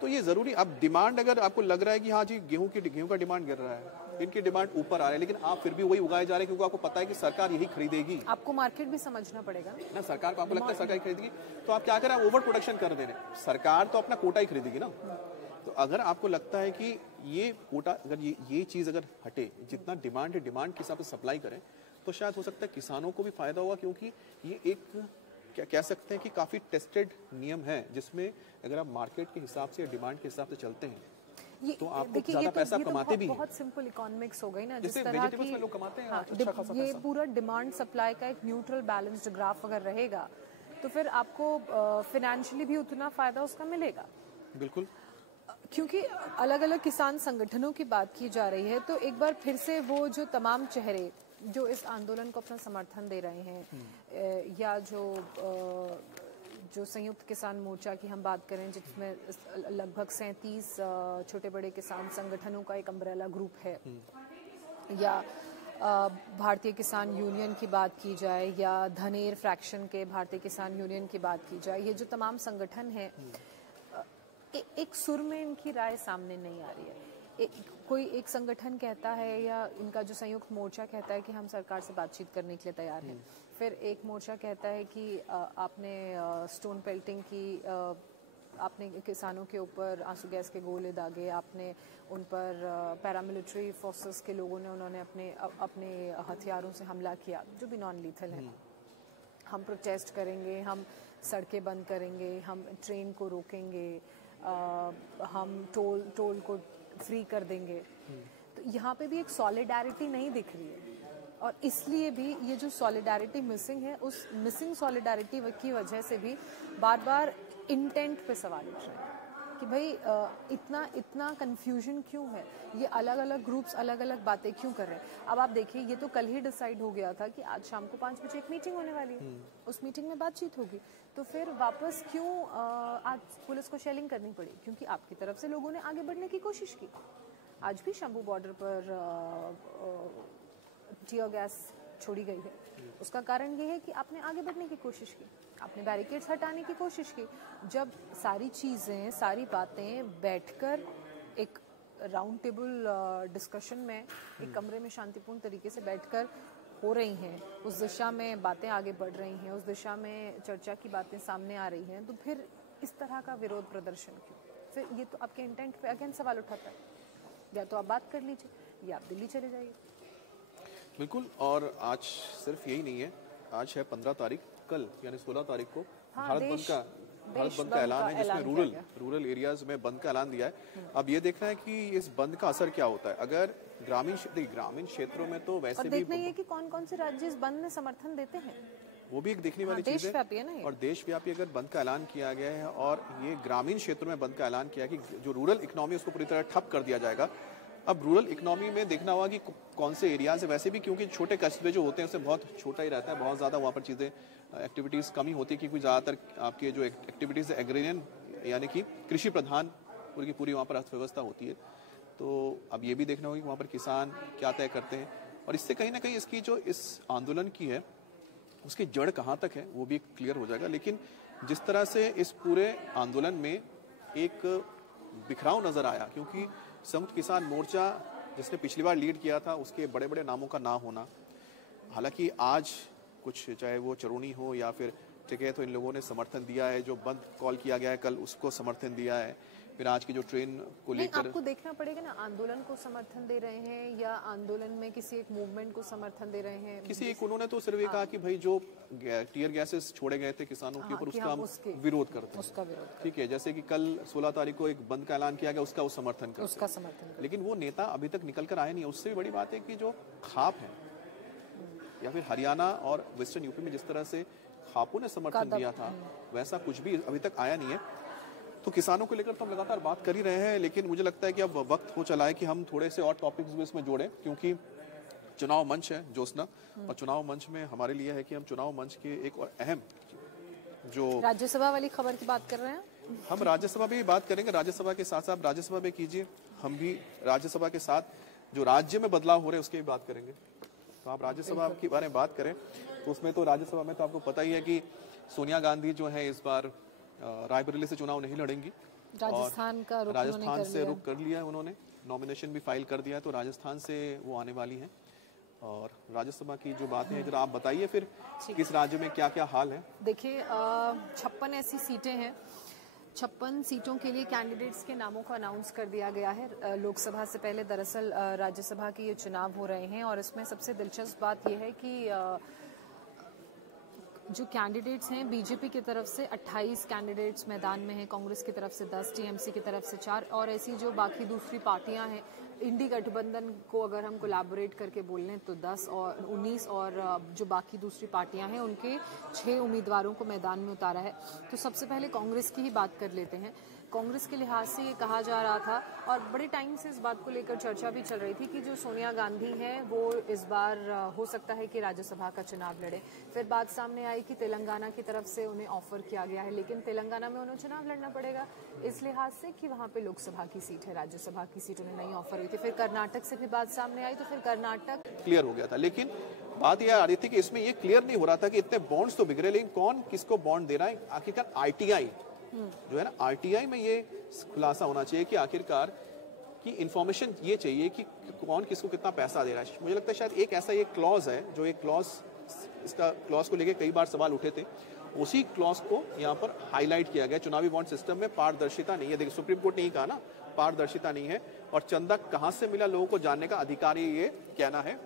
तो ये जरूरी। अब डिमांड अगर आपको लग रहा है कि हाँ जी गेहूं का डिमांड गिर रहा है, इनकी डिमांड ऊपर आ रहा है, लेकिन आप फिर भी वही उगाए जा रहे हैं क्योंकि आपको पता है कि सरकार यही खरीदेगी। आपको मार्केट भी समझना पड़ेगा ना, सरकार को आपको लगता है सरकार ही खरीदेगी, तो आप क्या करें, आप ओवर प्रोडक्शन कर दे रहे हैं। सरकार तो अपना कोटा ही खरीदेगी ना। तो अगर आपको लगता है कि ये कोटा, अगर ये चीज अगर हटे, जितना डिमांड है डिमांड के हिसाब से सप्लाई करें, तो शायद हो सकता है किसानों को भी फायदा होगा। क्योंकि ये एक क्या कह सकते हैं कि काफी टेस्टेड नियम है, जिसमें अगर आप मार्केट के हिसाब से या डिमांड के हिसाब से चलते हैं तो आपको ज्यादा पैसा कमाते भी हैं। बहुत सिंपल इकोनॉमिक्स हो गई ना, जिस तरह की लोग कमाते हैं, अच्छा खासा ये पूरा डिमांड सप्लाई का एक न्यूट्रल बैलेंस्ड ग्राफ अगर रहेगा तो फिर आपको फाइनेंशियली भी उतना फायदा उसका मिलेगा। बिल्कुल, क्योंकि अलग अलग किसान संगठनों की बात की जा रही है, तो एक बार फिर से वो जो तमाम चेहरे जो इस आंदोलन को अपना समर्थन दे रहे हैं, या जो संयुक्त किसान मोर्चा की हम बात करें, जिसमें लगभग 37 छोटे बड़े किसान संगठनों का एक अम्ब्रेला ग्रुप है, या भारतीय किसान यूनियन की बात की जाए, या धनेर फ्रैक्शन के भारतीय किसान यूनियन की बात की जाए, ये जो तमाम संगठन हैं, एक सुर में इनकी राय सामने नहीं आ रही है। कोई एक संगठन कहता है या इनका जो संयुक्त मोर्चा कहता है कि हम सरकार से बातचीत करने के लिए तैयार हैं, फिर एक मोर्चा कहता है कि आपने स्टोन पेल्टिंग की, आपने किसानों के ऊपर आंसू गैस के गोले दागे, आपने उन पर पैरामिलिट्री फोर्सेस के लोगों ने उन्होंने अपने हथियारों से हमला किया, जो भी नॉन लीथल है। हम प्रोटेस्ट करेंगे, हम सड़कें बंद करेंगे, हम ट्रेन को रोकेंगे, हम टोल को फ्री कर देंगे। तो यहाँ पे भी एक सॉलिडारिटी नहीं दिख रही है, और इसलिए भी ये जो सॉलिडारिटी मिसिंग है, उस मिसिंग सॉलिडारिटी की वजह से भी बार बार इंटेंट पे सवाल उठ रहे हैं कि भाई इतना कंफ्यूजन क्यों है, ये अलग अलग ग्रुप्स अलग अलग बातें क्यों कर रहे हैं। अब आप देखिए, ये तो कल ही डिसाइड हो गया था कि आज शाम को 5 बजे एक मीटिंग होने वाली है, उस मीटिंग में बातचीत होगी, तो फिर वापस क्यों आज पुलिस को शेलिंग करनी पड़ी? क्योंकि आपकी तरफ से लोगों ने आगे बढ़ने की कोशिश की। आज भी शंभू बॉर्डर पर टीयर गैस छोड़ी गई है, उसका कारण ये है कि आपने आगे बढ़ने की कोशिश की, आपने बैरिकेड्स हटाने की कोशिश की। जब सारी चीज़ें, सारी बातें बैठकर एक राउंड टेबल डिस्कशन में एक कमरे में शांतिपूर्ण तरीके से बैठकर हो रही हैं, उस दिशा में बातें आगे बढ़ रही हैं, उस दिशा में चर्चा की बातें सामने आ रही हैं, तो फिर इस तरह का विरोध प्रदर्शन क्यों? फिर ये तो आपके इंटेंट पे अगेन सवाल उठाता है। या तो आप बात कर लीजिए या आप दिल्ली चले जाइए। बिल्कुल, और आज सिर्फ यही नहीं है, आज है 15 तारीख, कल यानी 16 तारीख को भारत बंद का ऐलान है, जिसमें रूरल एरियाज में बंद का ऐलान दिया है। अब ये देखना है कि इस बंद का असर क्या होता है। अगर ग्रामीण क्षेत्रों में तो वैसे भी देखना है कि कौन कौन से राज्य इस बंद में समर्थन देते हैं, वो भी एक देखने वाली चीज है। और देशव्यापी अगर बंद का ऐलान किया गया है और ये ग्रामीण क्षेत्रों में बंद का ऐलान किया है कि जो रूरल इकोनॉमी उसको पूरी तरह ठप कर दिया जाएगा। अब रूरल इकोनॉमी में देखना होगा कि कौन से एरियाज है, वैसे भी क्योंकि छोटे कस्बे जो होते हैं उससे बहुत छोटा ही रहता है, बहुत ज़्यादा वहाँ पर चीज़ें एक्टिविटीज़ कमी होती है, क्योंकि ज़्यादातर आपके जो एक्टिविटीज़ एग्रेरियन यानी कि कृषि प्रधान पूरी की पूरी वहाँ पर अर्थव्यवस्था होती है। तो अब ये भी देखना होगा कि वहाँ पर किसान क्या तय करते हैं, और इससे कहीं ना कहीं इसकी जो इस आंदोलन की है उसकी जड़ कहाँ तक है वो भी क्लियर हो जाएगा। लेकिन जिस तरह से इस पूरे आंदोलन में एक बिखराव नजर आया, क्योंकि संयुक्त किसान मोर्चा जिसने पिछली बार लीड किया था उसके बड़े बड़े नामों का ना होना, हालांकि आज कुछ चाहे वो चरोनी हो या फिर ठीक है, तो इन लोगों ने समर्थन दिया है, जो बंद कॉल किया गया है कल उसको समर्थन दिया है। फिर आज की जो ट्रेन को लेकर आपको देखना पड़ेगा ना, आंदोलन को समर्थन दे रहे हैं या आंदोलन में किसी एक मूवमेंट को समर्थन दे रहे हैं। किसी एक, उन्होंने तो सिर्फ ये कहा कि भाई जो टीयर गैसेस छोड़े गए थे किसानों के ऊपर उसका हम विरोध करते हैं, ठीक है। जैसे कि कल 16 तारीख को एक बंद का ऐलान किया गया, उसका वो समर्थन करते। लेकिन वो नेता अभी तक निकल कर आए नहीं। उससे भी बड़ी बात है कि जो खाप है या फिर हरियाणा और वेस्टर्न यूपी में जिस तरह से खापों ने समर्थन दिया था, वैसा कुछ भी अभी तक आया नहीं है। तो किसानों को लेकर तो हम लगातार बात कर ही रहे हैं, लेकिन मुझे लगता है कि अब वक्त हो चला है कि हम थोड़े से और टॉपिक्स भी इसमें जोड़ें, क्योंकि चुनाव मंच है ज्योत्सना, और चुनाव मंच में हमारे लिए है कि हम चुनाव मंच के एक और अहम जो राज्यसभा वाली खबर की बात कर रहे हैं, हम राज्यसभा भी बात करेंगे। राज्यसभा के साथ साथ राज्यसभा में कीजिए, हम भी राज्यसभा के साथ जो राज्य में बदलाव हो रहे हैं उसकी भी बात करेंगे। तो आप राज्यसभा के बारे में बात करें तो उसमें तो राज्यसभा में तो आपको पता ही है कि सोनिया गांधी जो है इस बार रायबरेली से चुनाव नहीं लड़ेंगी। राजस्थान से रुख कर लिया है उन्होंने, नॉमिनेशन भी फाइल कर दिया है, तो राजस्थान से वो आने वाली हैं। और राज्यसभा की जो बातें हैं जरा आप बताइए फिर किस राज्य में क्या क्या हाल है। देखिए 56 ऐसी सीटें हैं, 56 सीटों के लिए कैंडिडेट्स के नामों को अनाउंस कर दिया गया है। लोकसभा से पहले दरअसल राज्यसभा के ये चुनाव हो रहे हैं, और इसमें सबसे दिलचस्प बात यह है कि जो कैंडिडेट्स हैं, बीजेपी की तरफ से 28 कैंडिडेट्स मैदान में हैं, कांग्रेस की तरफ से 10, टीएमसी की तरफ से 4, और ऐसी जो बाकी दूसरी पार्टियां हैं, इंडी गठबंधन को अगर हम कोलैबोरेट करके बोल लें तो 10 और 19, और जो बाकी दूसरी पार्टियां हैं उनके 6 उम्मीदवारों को मैदान में उतारा है। तो सबसे पहले कांग्रेस की ही बात कर लेते हैं। कांग्रेस के लिहाज से ये कहा जा रहा था, और बड़े टाइम से इस बात को लेकर चर्चा भी चल रही थी, कि जो सोनिया गांधी हैं वो इस बार हो सकता है कि राज्यसभा का चुनाव लड़े। फिर बात सामने आई कि तेलंगाना की तरफ से उन्हें ऑफर किया गया है, लेकिन तेलंगाना में उन्हें चुनाव लड़ना पड़ेगा इस लिहाज से कि वहाँ पे लोकसभा की सीट है, राज्यसभा की सीट उन्हें नहीं ऑफर हुई थी। फिर कर्नाटक से भी बात सामने आई, तो फिर कर्नाटक क्लियर हो गया था। लेकिन बात यह आ रही थी कि इसमें ये क्लियर नहीं हो रहा था कि इतने बॉन्ड्स तो बिगड़े, लेकिन कौन किसको बॉन्ड दे रहा है। आखिरकार आरटीआई जो है ना, आरटीआई में ये खुलासा होना चाहिए कि आखिरकार की इंफॉर्मेशन ये चाहिए कि कौन किसको कितना पैसा दे रहा है। मुझे लगता है शायद एक ऐसा ये क्लॉज है, जो एक क्लॉज, इसका क्लॉज को लेके कई बार सवाल उठे थे, उसी क्लॉज को यहाँ पर हाईलाइट किया गया। चुनावी बॉन्ड सिस्टम में पारदर्शिता नहीं है। देखिए सुप्रीम कोर्ट ने ही कहा ना, पारदर्शिता नहीं है, और चंदा कहां से मिला लोगों को जानने का अधिकार ये कहना है,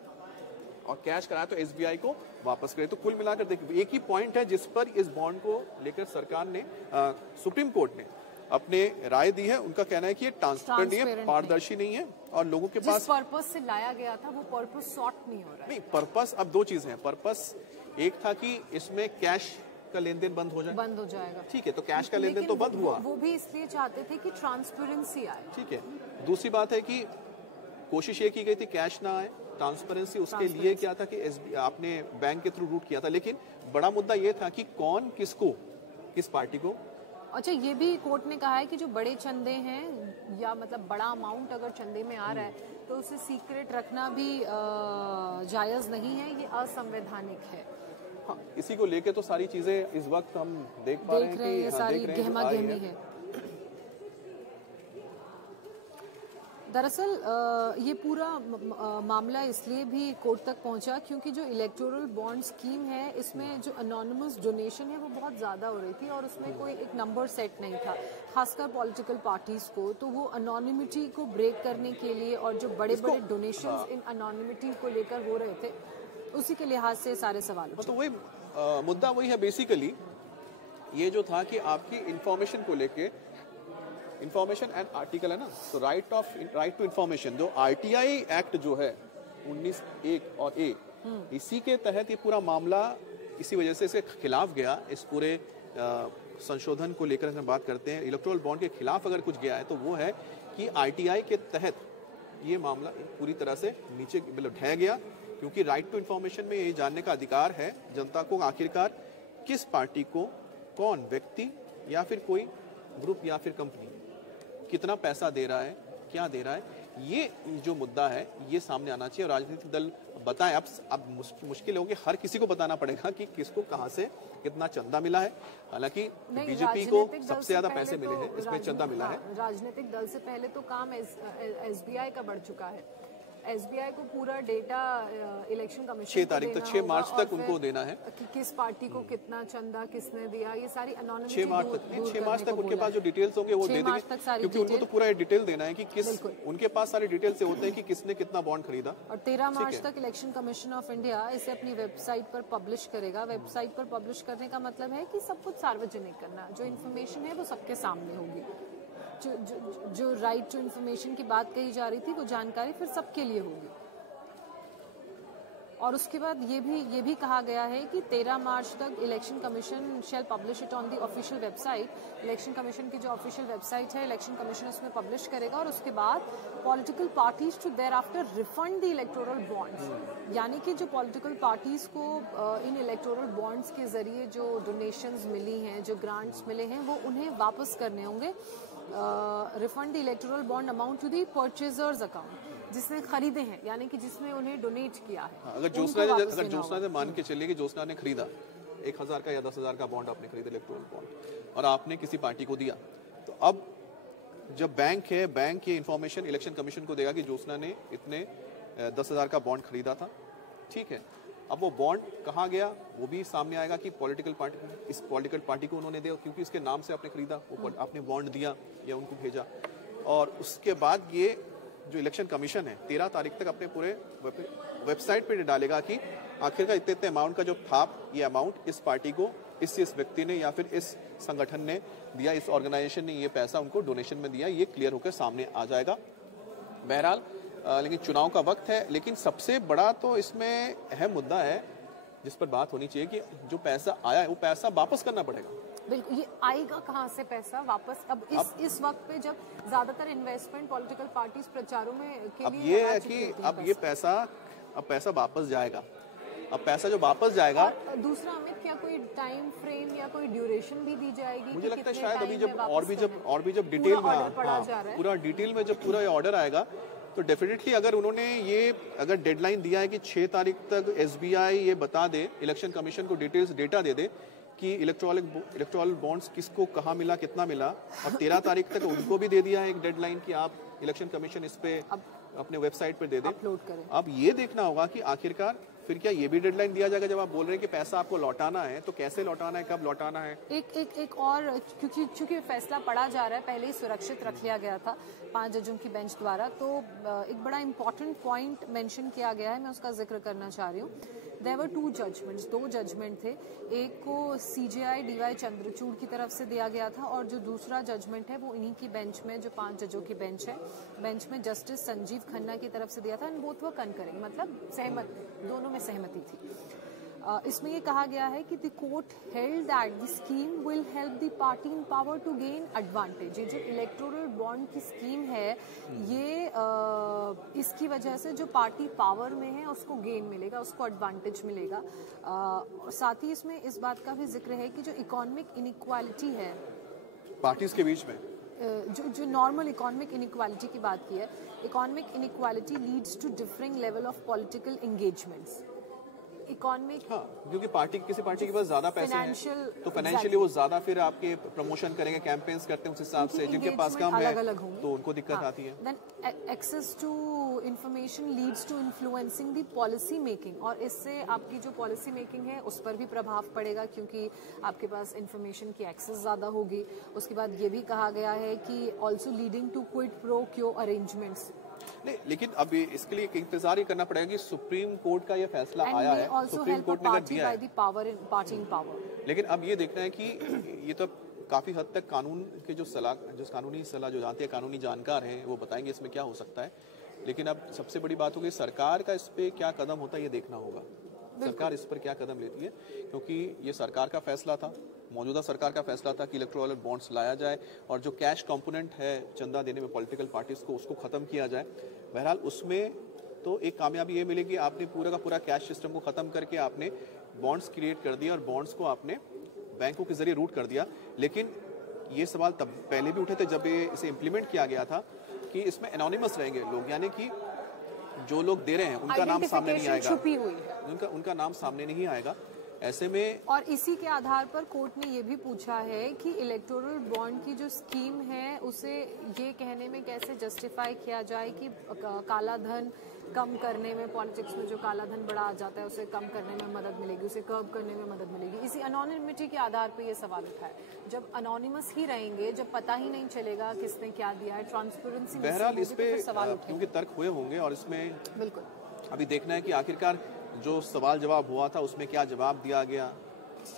और कैश कराया तो एसबीआई को वापस करे। तो कुल मिलाकर देखिए एक ही पॉइंट है जिस पर इस बॉन्ड को लेकर सरकार ने सुप्रीम कोर्ट ने अपने राय दी है। उनका कहना है कि ये ट्रांसपेरेंट नहीं है, पारदर्शी नहीं है, और लोगों के पास जिस पर्पस से लाया गया था वो पर्पस सॉर्ट नहीं हो रहा है। नहीं, पर्पस अब दो चीजें हैं। पर्पस एक था कि इसमें कैश का लेन देन बंद हो जाए, बंद हो जाएगा। ठीक है, तो कैश का लेन देन तो बंद हुआ। वो भी इसलिए चाहते थे कि ट्रांसपेरेंसी आए। ठीक है, दूसरी बात है कि कोशिश ये की गई थी कैश ना आए, ट्रांसपेरेंसी उसके लिए क्या था कि आपने बैंक के थ्रू रूट किया था, लेकिन बड़ा मुद्दा ये था कि कौन किसको, किस पार्टी को। अच्छा, ये भी कोर्ट ने कहा है कि जो बड़े चंदे हैं या मतलब बड़ा अमाउंट अगर चंदे में आ रहा है तो उसे सीक्रेट रखना भी जायज नहीं है, ये असंवैधानिक है। हाँ, इसी को लेके तो सारी चीजें इस वक्त हम देख पा रहे हैं कि सारी गहमा गहमी है। दरअसल ये पूरा मामला इसलिए भी कोर्ट तक पहुंचा क्योंकि जो इलेक्टोरल बॉन्ड स्कीम है इसमें जो अनोनिमस डोनेशन है वो बहुत ज़्यादा हो रही थी और उसमें कोई एक नंबर सेट नहीं था, खासकर पॉलिटिकल पार्टीज को। तो वो अनोनिमिटी को ब्रेक करने के लिए और जो बड़े बड़े डोनेशंस इन अनोनिमिटी को लेकर हो रहे थे, उसी के लिहाज से सारे सवाल। तो वही मुद्दा वही है बेसिकली, ये जो था कि आपकी इंफॉर्मेशन को लेके, इंफॉर्मेशन एंड आर्टिकल है ना, तो राइट टू इंफॉर्मेशन, जो आरटीआई एक्ट जो है 19(1) और ए, इसी के तहत ये पूरा मामला इसी वजह से इसके खिलाफ गया। इस पूरे संशोधन को लेकर हम बात करते हैं, इलेक्टोरल बॉन्ड के खिलाफ अगर कुछ गया है तो वो है कि आरटीआई के तहत ये मामला पूरी तरह से नीचे मतलब ढह गया, क्योंकि राइट टू इंफॉर्मेशन में ये जानने का अधिकार है जनता को आखिरकार किस पार्टी को कौन व्यक्ति या फिर कोई ग्रुप या फिर कंपनी कितना पैसा दे रहा है, क्या दे रहा है, ये जो मुद्दा है ये सामने आना चाहिए। और राजनीतिक दल बताएं, अब मुश्किल होगी, हर किसी को बताना पड़ेगा कि किसको कहां से कितना चंदा मिला है। हालांकि बीजेपी को सबसे ज्यादा पैसे मिले हैं, इसमें चंदा मिला है। राजनीतिक दल से पहले तो काम एसबीआई का बढ़ चुका है। एसबीआई को पूरा डेटा इलेक्शन कमीशन 6 तारीख तक, 6 मार्च तक उनको देना है कि किस पार्टी को कितना चंदा किसने दिया, ये सारी अनोनिमिटी 6 मार्च तक उनके पास जो डिटेल्स होंगे वो दे देंगे, क्योंकि उनको तो पूरा डिटेल देना है कि किस, उनके पास सारी डिटेल से होते हैं कि किसने कितना बॉन्ड खरीदा। और 13 मार्च तक इलेक्शन कमीशन ऑफ इंडिया इसे अपनी वेबसाइट पर पब्लिश करेगा। वेबसाइट पर पब्लिश करने का मतलब है कि सब कुछ सार्वजनिक करना, जो इन्फॉर्मेशन है वो सबके सामने होगी। जो राइट टू इन्फॉर्मेशन की बात कही जा रही थी वो जानकारी फिर सबके लिए होगी। और उसके बाद ये भी कहा गया है कि 13 मार्च तक election commission shall publish it on the official website. Election commission की जो ऑफिशियल वेबसाइट है, इलेक्शन कमीशन उसमें पब्लिश करेगा और उसके बाद political parties to thereafter refund the electoral bonds, यानी कि जो पॉलिटिकल पार्टीज को इन इलेक्टोरल बॉन्ड्स के जरिए जो डोनेशंस मिली हैं, जो ग्रांट्स मिले हैं, वो उन्हें वापस करने होंगे। Refund the electoral bond amount to the purchasers account, जिसने खरीदे हैं, यानी कि जिसने उन्हें डोनेट किया है। अगर जोशना ने मान के चलिए कि जोशना ने खरीदा 1,000 का या 10,000 का बॉन्ड, आपने खरीदा इलेक्टोरल बॉन्ड और आपने किसी पार्टी को दिया, तो अब जब बैंक है, बैंक ये इन्फॉर्मेशन इलेक्शन कमीशन को देगा कि जोशना ने इतने 10,000 का बॉन्ड खरीदा था, ठीक है। अब वो बॉन्ड कहाँ गया वो भी सामने आएगा कि पॉलिटिकल पार्टी को उन्होंने दिया, क्योंकि उसके नाम से आपने खरीदा, आपने बॉन्ड दिया या उनको भेजा। और उसके बाद ये जो इलेक्शन कमीशन है 13 तारीख तक अपने पूरे वेबसाइट पे डालेगा कि आखिरकार इतने अमाउंट का जो था, ये अमाउंट इस पार्टी को इस व्यक्ति ने या फिर इस संगठन ने दिया, इस ऑर्गेनाइजेशन ने ये पैसा उनको डोनेशन में दिया, ये क्लियर होकर सामने आ जाएगा। बहरहाल लेकिन चुनाव का वक्त है, लेकिन सबसे बड़ा तो इसमें अहम मुद्दा है जिस पर बात होनी चाहिए कि जो पैसा आया है वो पैसा वापस करना पड़ेगा। बिल्कुल, ये आएगा कहाँ से पैसा वापस? अब इस वक्त पे जब ज्यादातर इन्वेस्टमेंट पॉलिटिकल पार्टीज प्रचारों में के लिए ये है कि अब ये पैसा वापस जाएगा। अब पैसा जो वापस जाएगा, दूसरा अमित, क्या कोई टाइम फ्रेम या कोई ड्यूरेशन भी दी जाएगी? मुझे लगता है शायद अभी जब डिटेल में पूरा डिटेल में जब पूरा ऑर्डर आएगा तो डेफिनेटली अगर उन्होंने ये अगर डेडलाइन दिया है कि 6 तारीख तक एसबीआई ये बता दे, इलेक्शन कमीशन को डेटा दे दे कि इलेक्टोरल बॉन्ड्स किसको कहाँ मिला, कितना मिला, और 13 तारीख तक उनको भी दे दिया है एक डेडलाइन कि आप इलेक्शन कमीशन इस पे अपने वेबसाइट पे दे दे, अपलोड करें। अब ये देखना होगा कि आखिरकार फिर क्या ये भी डेडलाइन दिया जाएगा जब आप बोल रहे हैं कि पैसा आपको लौटाना है, तो कैसे लौटाना है, कब लौटाना है? एक और, क्योंकि फैसला पड़ा जा रहा है, पहले ही सुरक्षित रख लिया गया था 5 जजों की बेंच द्वारा, तो एक बड़ा इंपॉर्टेंट पॉइंट मेंशन किया गया है, मैं उसका जिक्र करना चाह रही हूँ। देयर वर 2 जजमेंट्स, 2 जजमेंट थे। एक को सीजेआई डीवाई चंद्रचूड़ की तरफ से दिया गया था और जो दूसरा जजमेंट है वो इन्हीं की बेंच में, जो 5 जजों की बेंच है, बेंच में जस्टिस संजीव खन्ना की तरफ से दिया था। एंड बोथ वर कनकरिंग, मतलब सहमत, दोनों में सहमति थी। इसमें ये कहा गया है कि the court held that the scheme will help the party in power to gain advantage. ये जो इलेक्टोरल बॉन्ड की स्कीम है ये इसकी वजह से जो पार्टी पावर में है उसको गेन मिलेगा, उसको एडवांटेज मिलेगा। साथ ही इसमें इस बात का भी जिक्र है कि जो इकोनॉमिक इनइक्वालिटी है पार्टीज के बीच में, जो नॉर्मल इकोनॉमिक इनइक्वालिटी की बात की है, economic inequality leads to differing level of political engagements. Economic क्योंकि किसी पार्टी के पास ज्यादा पैसे हैं तो फाइनेंशियली वो ज्यादा फिर आपके प्रमोशन करेंगे, कैंपेन्स करते हैं उस हिसाब से। जिनके पास कम है तो उनको दिक्कत आती है। Then access to information leads to influencing the policy making, और इससे आपकी जो पॉलिसी मेकिंग है उस पर भी प्रभाव पड़ेगा क्योंकि आपके पास इंफॉर्मेशन की एक्सेस ज्यादा होगी। उसके बाद ये भी कहा गया है कि also leading to quid pro quo arrangements. नहीं, लेकिन अब इसके लिए इंतजार ही करना पड़ेगा कि सुप्रीम कोर्ट का ये फैसला आया है, सुप्रीम कोर्ट ने कर दिया है। लेकिन अब ये देखना है कि ये तो काफी हद तक कानून के जो कानूनी सलाह जो जानते हैं, कानूनी जानकार हैं, वो बताएंगे इसमें क्या हो सकता है। लेकिन अब सबसे बड़ी बात होगी सरकार का इस पे क्या कदम होता है ये देखना होगा, सरकार इस पर क्या कदम लेती है, क्योंकि ये सरकार का फैसला था, मौजूदा सरकार का फैसला था कि इलेक्टोरल बॉन्ड्स लाया जाए और जो कैश कंपोनेंट है चंदा देने में पॉलिटिकल पार्टीज को, उसको खत्म किया जाए। बहरहाल उसमें तो एक कामयाबी ये मिलेगी, आपने पूरा का पूरा कैश सिस्टम को खत्म करके आपने बॉन्ड्स क्रिएट कर दिया और बॉन्ड्स को आपने बैंकों के जरिए रूट कर दिया। लेकिन ये सवाल तब पहले भी उठे थे जब इसे इम्प्लीमेंट किया गया था कि इसमें एनोनिमस रहेंगे लोग, यानी कि जो लोग दे रहे हैं उनका नाम सामने नहीं आएगा, उनका नाम सामने नहीं आएगा। ऐसे में और इसी के आधार पर कोर्ट ने ये भी पूछा है कि इलेक्टोरल बॉन्ड की जो स्कीम है उसे ये कहने में कैसे जस्टिफाई किया जाए कि काला धन कम करने में, पॉलिटिक्स में जो काला धन बड़ा आ जाता है उसे कम करने में मदद मिलेगी, उसे कर्ब करने में मदद मिलेगी। इसी अनोनिमिटी के आधार पर ये सवाल उठा है। जब अनोनिमस ही रहेंगे, जब पता ही नहीं चलेगा किसने क्या दिया है, ट्रांसपेरेंसी बहरहाल इस पे क्योंकि तर्क हुए होंगे और इसमें बिल्कुल अभी देखना है कि आखिरकार जो सवाल जवाब हुआ था उसमें क्या जवाब दिया गया,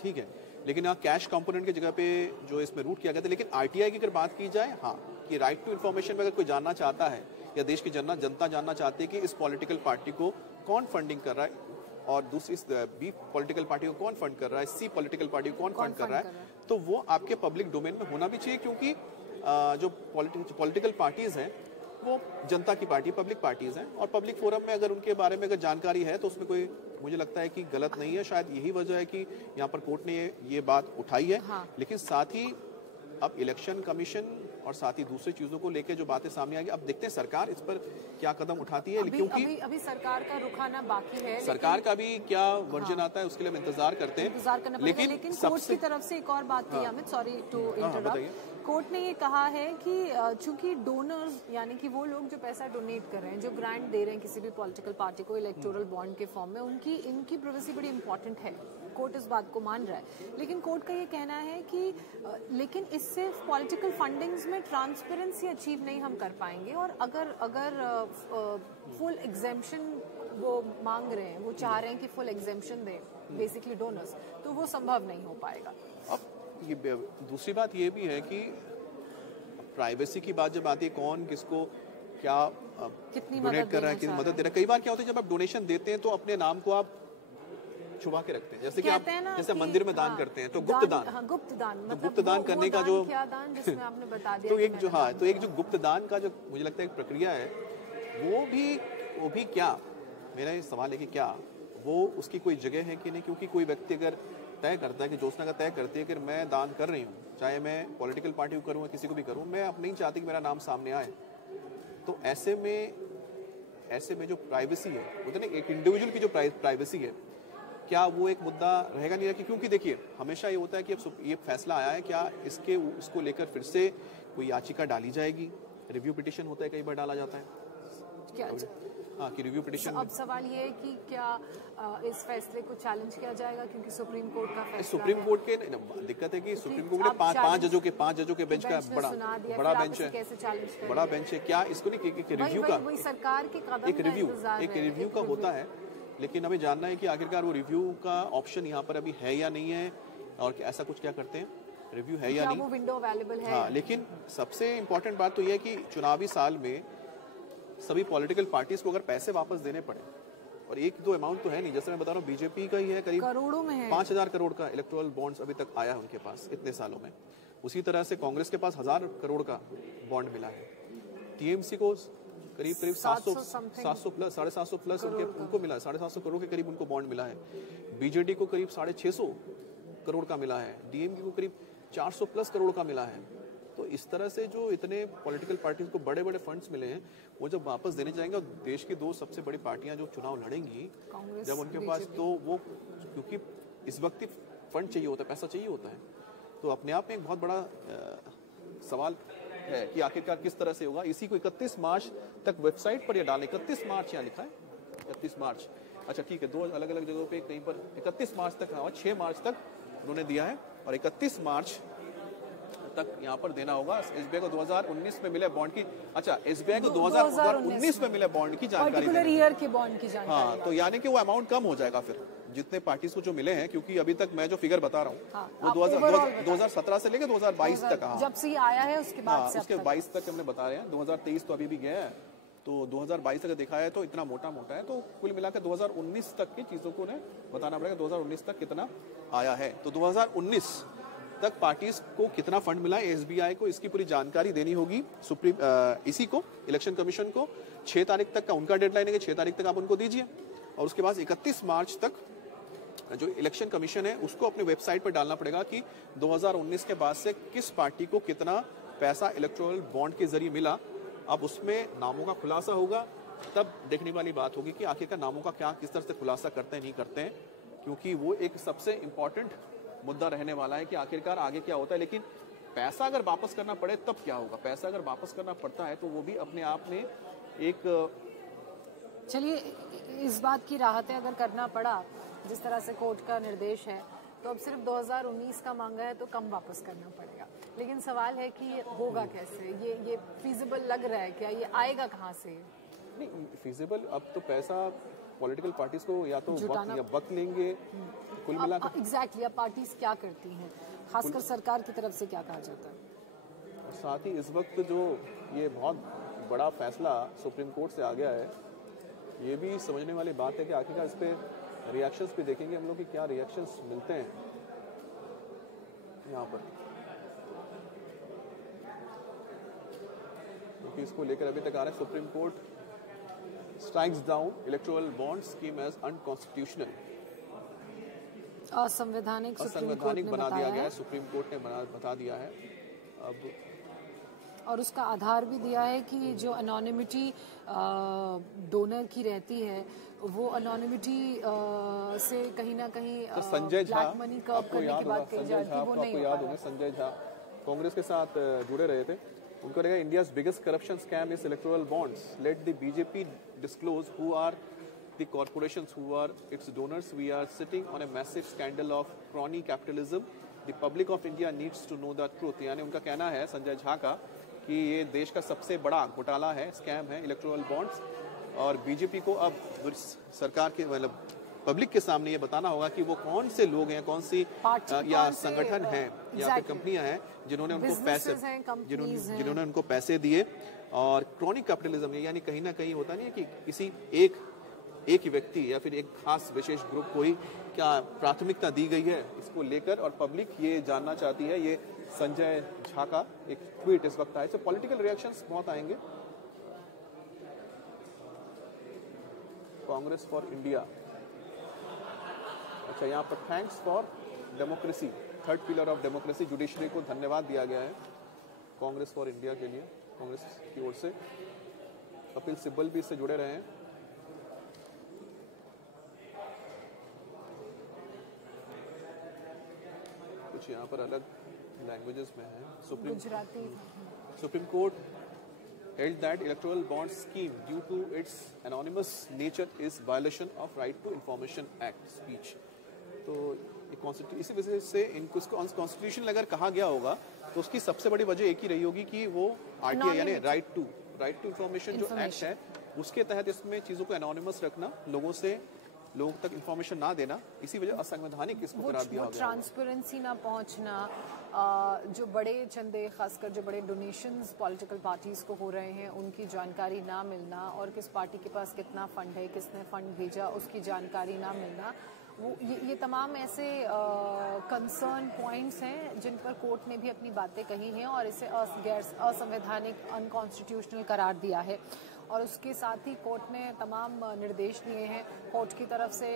ठीक है। लेकिन यहाँ कैश कंपोनेंट की जगह पे जो इसमें रूट किया गया था। लेकिन आरटीआई की अगर बात की जाए, हाँ, कि राइट टू इन्फॉर्मेशन में अगर कोई जानना चाहता है या देश की जनता जानना चाहती है कि इस पॉलिटिकल पार्टी को कौन फंडिंग कर रहा है और दूसरी बी पॉलिटिकल पार्टी को कौन फंड कर रहा है, सी पॉलिटिकल पार्टी को कौन फंड कर रहा है, तो वो आपके पब्लिक डोमेन में होना भी चाहिए। क्योंकि जो पॉलिटिकल पार्टीज हैं वो जनता की पार्टी, पब्लिक पार्टीज हैं और पब्लिक फोरम में अगर उनके बारे में अगर जानकारी है तो उसमें कोई, मुझे लगता है कि गलत नहीं है। शायद यही वजह है कि यहाँ पर कोर्ट ने ये बात उठाई है। हाँ। लेकिन साथ ही अब इलेक्शन कमीशन और साथ ही दूसरी चीजों को लेकर जो बातें सामने आएगी, अब देखते हैं सरकार इस पर क्या कदम उठाती है। क्योंकि अभी सरकार का रुखाना बाकी है, सरकार का भी क्या वर्जन आता है उसके लिए हम इंतजार करते हैं। इंतजार करना पड़ेगा। लेकिन कोर्ट की तरफ से एक और बात थी Amit, sorry to interrupt. Court ने ये कहा है कि चूंकि डोनर्स यानी कि वो लोग जो पैसा डोनेट कर रहे हैं, जो ग्रांट दे रहे हैं किसी भी पॉलिटिकल पार्टी को इलेक्टोरल बॉन्ड के फॉर्म में, इनकी प्राइवेसी बड़ी इंपॉर्टेंट है। कोर्ट इस बात को मान रहा है। लेकिन कोर्ट का ये कहना है कि लेकिन इससे पॉलिटिकल फंडिंग्स में ट्रांसपेरेंसी अचीव नहीं हम कर पाएंगे, और अगर फुल एग्जेम्पशन वो मांग रहे हैं, वो चाह रहे हैं कि फुल एग्जेम्पशन दें बेसिकली डोनर्स, तो वो संभव नहीं हो पाएगा। अब ये दूसरी बात ये भी है कि प्राइवेसी की बात जब आती है, कौन किसको क्या डोनेट कर रहा है, कितनी मदद दे रहा है। कई बार क्या होता है जब आप डोनेशन देते हैं तो अपने नाम को आप छुपा के रखते हैं, जैसे कि आप जैसे मंदिर में दान करते हैं तो गुप्त दान, गुप्त दान मतलब गुप्त दान करने का जो जिसमें आपने बता दिया तो एक जो तो एक जो गुप्त दान का जो मुझे लगता है एक प्रक्रिया है, वो भी क्या, मेरा ये सवाल है कि क्या वो उसकी कोई जगह है कि नहीं। क्योंकि कोई व्यक्ति अगर तय करता है कि ज्योत्सना का तय करती है कि मैं दान कर रही हूँ, चाहे मैं पॉलिटिकल पार्टी को करूँ या किसी को भी करूँ, मैं अब नहीं चाहती कि मेरा नाम सामने आए, तो ऐसे में जो प्राइवेसी है, होता है ना, एक इंडिविजुअल की जो प्राइवेसी है, क्या वो एक मुद्दा रहेगा नहीं? क्योंकि देखिए हमेशा ये होता है कि अब ये फैसला आया है, क्या इसको लेकर फिर से कोई याचिका डाली जाएगी? रिव्यू पिटिशन होता है, कई बार डाला जाता है क्या? हाँ, कि रिव्यू पिटिशन। अब सवाल ये है कि क्या इस फैसले को चैलेंज किया जाएगा, क्योंकि सुप्रीम कोर्ट का फैसला, सुप्रीम कोर्ट के दिक्कत है कि सुप्रीम कोर्ट के पांच जजों के बेंच का बड़ा बेंच है, बड़ा बेंच है। क्या इसको नहीं रिव्यू का, सरकार के कदम एक रिव्यू का होता है, लेकिन हमें जानना है कि आखिरकार वो रिव्यू का ऑप्शन यहाँ पर अभी है या नहीं है, और ऐसा कुछ क्या करते हैं, रिव्यू है या नहीं, वो विंडो अवेलेबल है। हाँ, लेकिन सबसे इम्पोर्टेंट बात तो यह है कि चुनावी साल में सभी पॉलिटिकल पार्टीज को अगर पैसे वापस देने पड़े और एक दो अमाउंट तो है नहीं, जैसे मैं बता रहा हूँ बीजेपी का ही है करीब करोड़ों में है। 5,000 करोड़ का इलेक्टोरल बॉन्ड्स अभी तक आया है उनके पास इतने सालों में। उसी तरह से कांग्रेस के पास 1,000 करोड़ का बॉन्ड मिला है। टीएमसी को करीब 700 प्लस 750 प्लस उनको मिला है, 750 करोड़ के करीब उनको बॉन्ड मिला है। बीजेडी को करीब 650 करोड़ का मिला है। डीएमके को करीब 400 प्लस करोड़ का मिला है। तो इस तरह से जो इतने पॉलिटिकल पार्टीज को बड़े बड़े फंड्स मिले हैं, वो जब वापस देने जाएंगे, और देश की दो सबसे बड़ी पार्टियां जो चुनाव लड़ेंगी जब उनके पास, तो वो क्योंकि इस वक्त ही फंड चाहिए होता है, पैसा चाहिए होता है, तो अपने आप में एक बहुत बड़ा सवाल है कि आखिरकार किस तरह से होगा। इसी को 31 मार्च तक वेबसाइट पर ये डालें। 31 मार्च यहाँ लिखा है, 31 मार्च। अच्छा ठीक है, दो अलग अलग जगहों पे कहीं पर 31 मार्च तक, 6 मार्च तक उन्होंने दिया है और 31 मार्च तक यहाँ पर देना होगा। एसबीआई को 2019 में मिले बॉन्ड की, अच्छा एसबीआई को 2019 में मिले बॉन्ड की जानकारी, पर्टिकुलर ईयर के बॉन्ड की जानकारी। हाँ, तो यानी कि वो अमाउंट कम हो जाएगा फिर जितने पार्टीज को जो मिले हैं, क्योंकि अभी तक मैं जो फिगर बता रहा हूँ वो 2017 से लेकर 2022 तक, हाँ जब से आया है उसके बाद से उसके 22 तक हमने बता रहे हैं। 2023 तो अभी भी गया है, तो 2022 तक देखा है तो इतना मोटा है, तो कुल मिलाकर 2019 तक की चीजों को उन्हें बताना पड़ेगा 2019 तक कितना आया है। तो 2019 तक पार्टीज को कितना फंड मिला है, एसबीआई को इसकी पूरी जानकारी देनी होगी इसी को इलेक्शन कमीशन को। 6 तारीख तक का उनका डेडलाइन है कि 6 तारीख तक आप उनको दीजिए, और उसके बाद 31 मार्च तक जो इलेक्शन कमीशन है उसको अपने वेबसाइट पर डालना पड़ेगा कि 2019 के बाद से किस पार्टी को कितना पैसा इलेक्टोरल बॉन्ड के जरिए मिला। अब उसमें नामों का खुलासा होगा, तब देखने वाली बात होगी कि आखिरकार नामों का क्या किस तरह से खुलासा करते हैं नहीं करते हैं, क्योंकि वो एक सबसे इम्पोर्टेंट मुद्दा रहने वाला है कि आखिरकार आगे क्या होता है। लेकिन पैसा अगर वापस करना पड़े तब क्या होगा, पैसा अगर वापस करना पड़ता है तो वो भी अपने आप में एक, चलिए इस बात की राहत है, अगर करना पड़ा जिस तरह से कोर्ट का निर्देश है, तो अब सिर्फ 2019 का मांगा है तो कम वापस करना पड़ेगा। लेकिन सवाल है कि ये होगा कैसे, ये फीजिबल लग रहा है क्या, ये आएगा कहाँ से? नहीं फीजिबल, अब तो पैसा पॉलिटिकल पार्टीज को या तो वक्त लेंगे, कुल मिलाकर एग्जैक्टली अब पार्टीज क्या करती हैं, खासकर सरकार की तरफ से क्या कहा जाता है। साथ ही इस वक्त जो ये बहुत बड़ा फैसला सुप्रीम कोर्ट से आ गया है, ये भी समझने वाली बात है कि आखिरकार इस पे रिएक्शंस भी देखेंगे हम लोग कि क्या रिएक्शंस मिलते हैं यहाँ पर, क्योंकि इसको लेकर अभी तक आ रहा है supreme court strikes down electoral bond scheme as unconstitutional, असंवैधानिक बना दिया गया है, सुप्रीम कोर्ट ने बता दिया है। अब और उसका आधार भी दिया है कि जो एनोनिमिटी डोनर की रहती है, वो एनोनिमिटी से कहीं ना कहीं Sanjay Jha, black money curve करने की बात कही जा रही थी, वो नहीं याद होगा। संजय झा कांग्रेस के साथ जुड़े रहे थे, उनको लगा India's biggest corruption scam is electoral bonds, let the BJP disclose who are the corporations who are its donors. We are sitting on a massive scandal of crony capitalism. The public of India needs to know the truth. यानी उनका कहना है संजय झा का कि ये देश का सबसे बड़ा घोटाला है, स्कैम है इलेक्टोरल बॉन्ड्स, और बीजेपी को अब सरकार के मतलब पब्लिक के सामने ये बताना होगा कि वो कौन से लोग हैं, कौन सी या संगठन है या फिर कंपनियां हैं जिन्होंने उनको पैसे जिन्होंने उनको पैसे दिए। और क्रॉनिक कैपिटलिज्म यानी कहीं ना कहीं होता नहीं है कि किसी एक ही व्यक्ति या फिर एक खास विशेष ग्रुप को ही क्या प्राथमिकता दी गई है, इसको लेकर और पब्लिक ये जानना चाहती है। ये संजय झा का एक ट्वीट इस वक्त आया। पॉलिटिकल रिएक्शंस बहुत आएंगे। कांग्रेस फॉर इंडिया, अच्छा यहाँ पर thanks for democracy, third pillar of democracy, judiciary को धन्यवाद दिया गया है कांग्रेस फॉर इंडिया के लिए, कांग्रेस की ओर से। कपिल सिब्बल भी इससे जुड़े रहे हैं। कुछ यहाँ पर अलग लैंग्वेजेस में है। Supreme court held that electoral bond scheme due to its anonymous nature is violation of right to information act speech। तो इसी वजह से इनको कॉन्स्टिट्यूशन अगर कहा गया होगा तो उसकी सबसे बड़ी वजह एक ही रही होगी कि वो आरटीआई यानी राइट टू इंफॉर्मेशन जो एक्ट है उसके तहत इसमें चीजों को एनोनिमस रखना, लोगों से लोगों तक इंफॉर्मेशन ना देना, इसी वजह असंवैधानिक इसको करार दिया गया। ट्रांसपेरेंसी ना पहुंचना, जो बड़े चंदे खासकर जो बड़े डोनेशंस पॉलिटिकल पार्टीज को हो रहे हैं उनकी जानकारी ना मिलना, और किस पार्टी के पास कितना फंड है, किसने फंड भेजा, उसकी जानकारी ना मिलना, वो ये तमाम ऐसे कंसर्न पॉइंट्स हैं जिन पर कोर्ट ने भी अपनी बातें कही हैं और इसे असंवैधानिक अनकॉन्स्टिट्यूशनल करार दिया है। और उसके साथ ही कोर्ट ने तमाम निर्देश दिए हैं। कोर्ट की तरफ से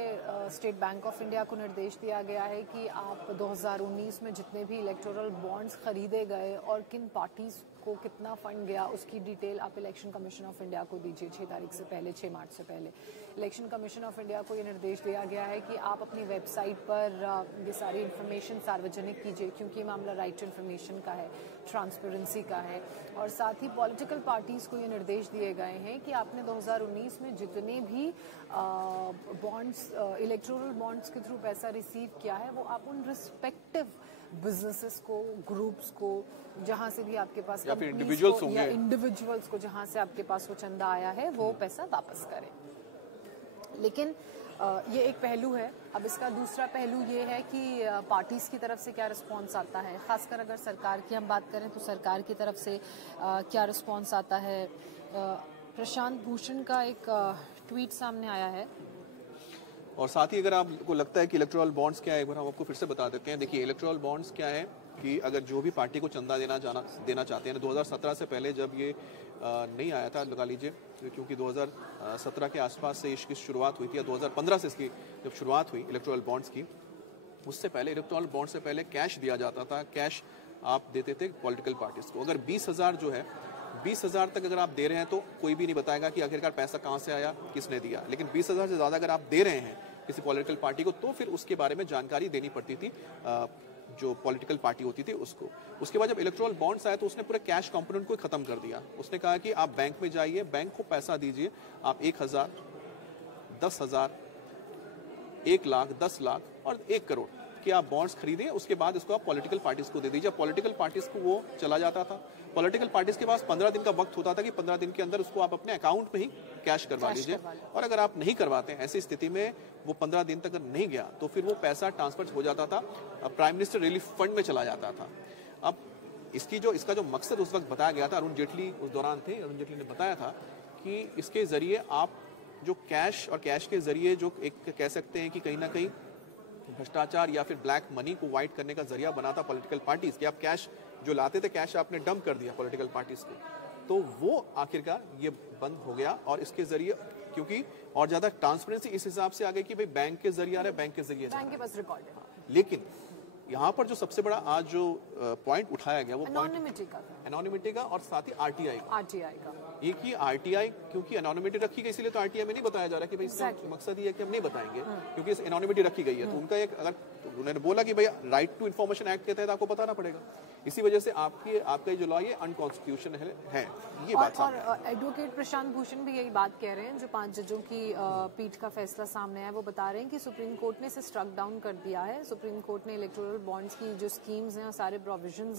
स्टेट बैंक ऑफ इंडिया को निर्देश दिया गया है कि आप 2019 में जितने भी इलेक्टोरल बॉन्ड्स खरीदे गए और किन पार्टीज को कितना फंड गया उसकी डिटेल आप इलेक्शन कमीशन ऑफ इंडिया को दीजिए 6 तारीख से पहले, 6 मार्च से पहले। इलेक्शन कमीशन ऑफ इंडिया को ये निर्देश दिया गया है कि आप अपनी वेबसाइट पर ये सारी इन्फॉर्मेशन सार्वजनिक कीजिए, क्योंकि ये मामला राइट टू इन्फॉर्मेशन का है, ट्रांसपेरेंसी का है। और साथ ही पॉलिटिकल पार्टीज को ये निर्देश दिए गए हैं कि आपने 2019 में जितने भी बॉन्ड्स, इलेक्टोरल बॉन्ड्स के थ्रू पैसा रिसीव किया है वो आप उन रिस्पेक्टिव बिजनेसेस को, ग्रुप्स को, जहां से भी आपके पास या फिर इंडिविजुअल्स होंगे, या इंडिविजुअल्स को जहां से आपके पास वो चंदा आया है वो पैसा वापस करें। लेकिन ये एक पहलू है। अब इसका दूसरा पहलू ये है कि पार्टीज की तरफ से क्या रिस्पॉन्स आता है, खासकर अगर सरकार की हम बात करें तो सरकार की तरफ से क्या रिस्पॉन्स आता है। प्रशांत भूषण का एक ट्वीट सामने आया है। और साथ ही अगर आपको लगता है कि इलेक्टोरल बॉन्ड्स क्या है, एक बार हम आपको फिर से बता देते हैं। देखिए, इलेक्टोरल बॉन्ड्स क्या है कि अगर जो भी पार्टी को चंदा देना चाहते हैं, 2017 से पहले जब ये नहीं आया था, लगा लीजिए, क्योंकि 2017 के आसपास से इसकी शुरुआत हुई थी, या 2015 से इसकी जब शुरुआत हुई इलेक्टोरल बॉन्ड्स की, उससे पहले इलेक्टोरल बॉन्ड से पहले कैश दिया जाता था। कैश आप देते थे पॉलिटिकल पार्टीज को। अगर 20,000 जो है, 20,000 तक अगर आप दे रहे हैं तो कोई भी नहीं बताएगा कि आखिरकार पैसा कहाँ से आया, किसने दिया। लेकिन 20,000 से ज़्यादा अगर आप दे रहे हैं किसी पॉलिटिकल पार्टी को, तो फिर उसके बारे में जानकारी देनी पड़ती थी जो पॉलिटिकल पार्टी होती थी उसको। उसके बाद जब इलेक्टोरल बॉन्ड्स आए तो उसने पूरे कैश कंपोनेंट को खत्म कर दिया। उसने कहा कि आप बैंक में जाइए, बैंक को पैसा दीजिए, आप 1,000, 10,000, 1 लाख, 10 लाख और 1 करोड़ कि आप बॉन्ड्स खरीदें, उसके बाद इसको आप पॉलिटिकल पार्टीज को दे दीजिए। पॉलिटिकल पार्टीज को वो चला जाता था। पॉलिटिकल पार्टीज के पास 15 दिन का वक्त होता था कि 15 दिन के अंदर उसको आप अपने अकाउंट में ही कैश करवा लीजिए। और अगर आप नहीं करवाते, ऐसी स्थिति में वो 15 दिन तक नहीं गया तो फिर वो पैसा ट्रांसफर हो जाता था, प्राइम मिनिस्टर रिलीफ फंड में चला जाता था। अब इसका जो मकसद उस वक्त बताया गया था, अरुण जेटली उस दौरान थे, अरुण जेटली ने बताया था कि इसके जरिए आप जो कैश और कैश के जरिए जो एक कह सकते हैं कि कहीं ना कहीं भ्रष्टाचार या फिर ब्लैक मनी को वाइट करने का जरिया बना था पॉलिटिकल पार्टीज कि आप कैश जो लाते थे, कैश आपने डंप कर दिया पॉलिटिकल पार्टीज को, तो वो आखिरकार ये बंद हो गया। और इसके जरिए क्योंकि और ज्यादा ट्रांसपेरेंसी इस हिसाब से आ गई कि भाई बैंक के जरिए आ रहा है, बैंक के जरिए बैंक के पास रिकॉर्ड है। लेकिन यहाँ पर जो सबसे बड़ा आज जो पॉइंट उठाया गया वो एनोनिमिटी का और साथ ही आरटीआई का। एक ही आरटीआई, क्योंकि एनोनिमिटी रखी गई इसलिए तो आरटीआई में नहीं बताया जा रहा कि भाई इसका मकसद ये है कि हम नहीं बताएंगे क्योंकि एनोनिमिटी रखी गई है। तो उनका एक अगर उन्होंने बोला कि भाई राइट टू इन्फॉर्मेशन एक्ट के तहत आपको बताना पड़ेगा, इसी वजह से आपका जो लॉ ये अनकॉन्स्टिट्यूशनल है, ये बात। और एडवोकेट प्रशांत भूषण भी यही बात कह रहे हैं, जो 5 जजों की पीठ का फैसला सामने है, वो बता रहे हैं कि सुप्रीम कोर्ट ने इसे स्ट्रक डाउन कर दिया है। सुप्रीम कोर्ट ने इलेक्टोरल बॉन्ड्स की जो स्कीम्स हैं, सारे प्रोविजंस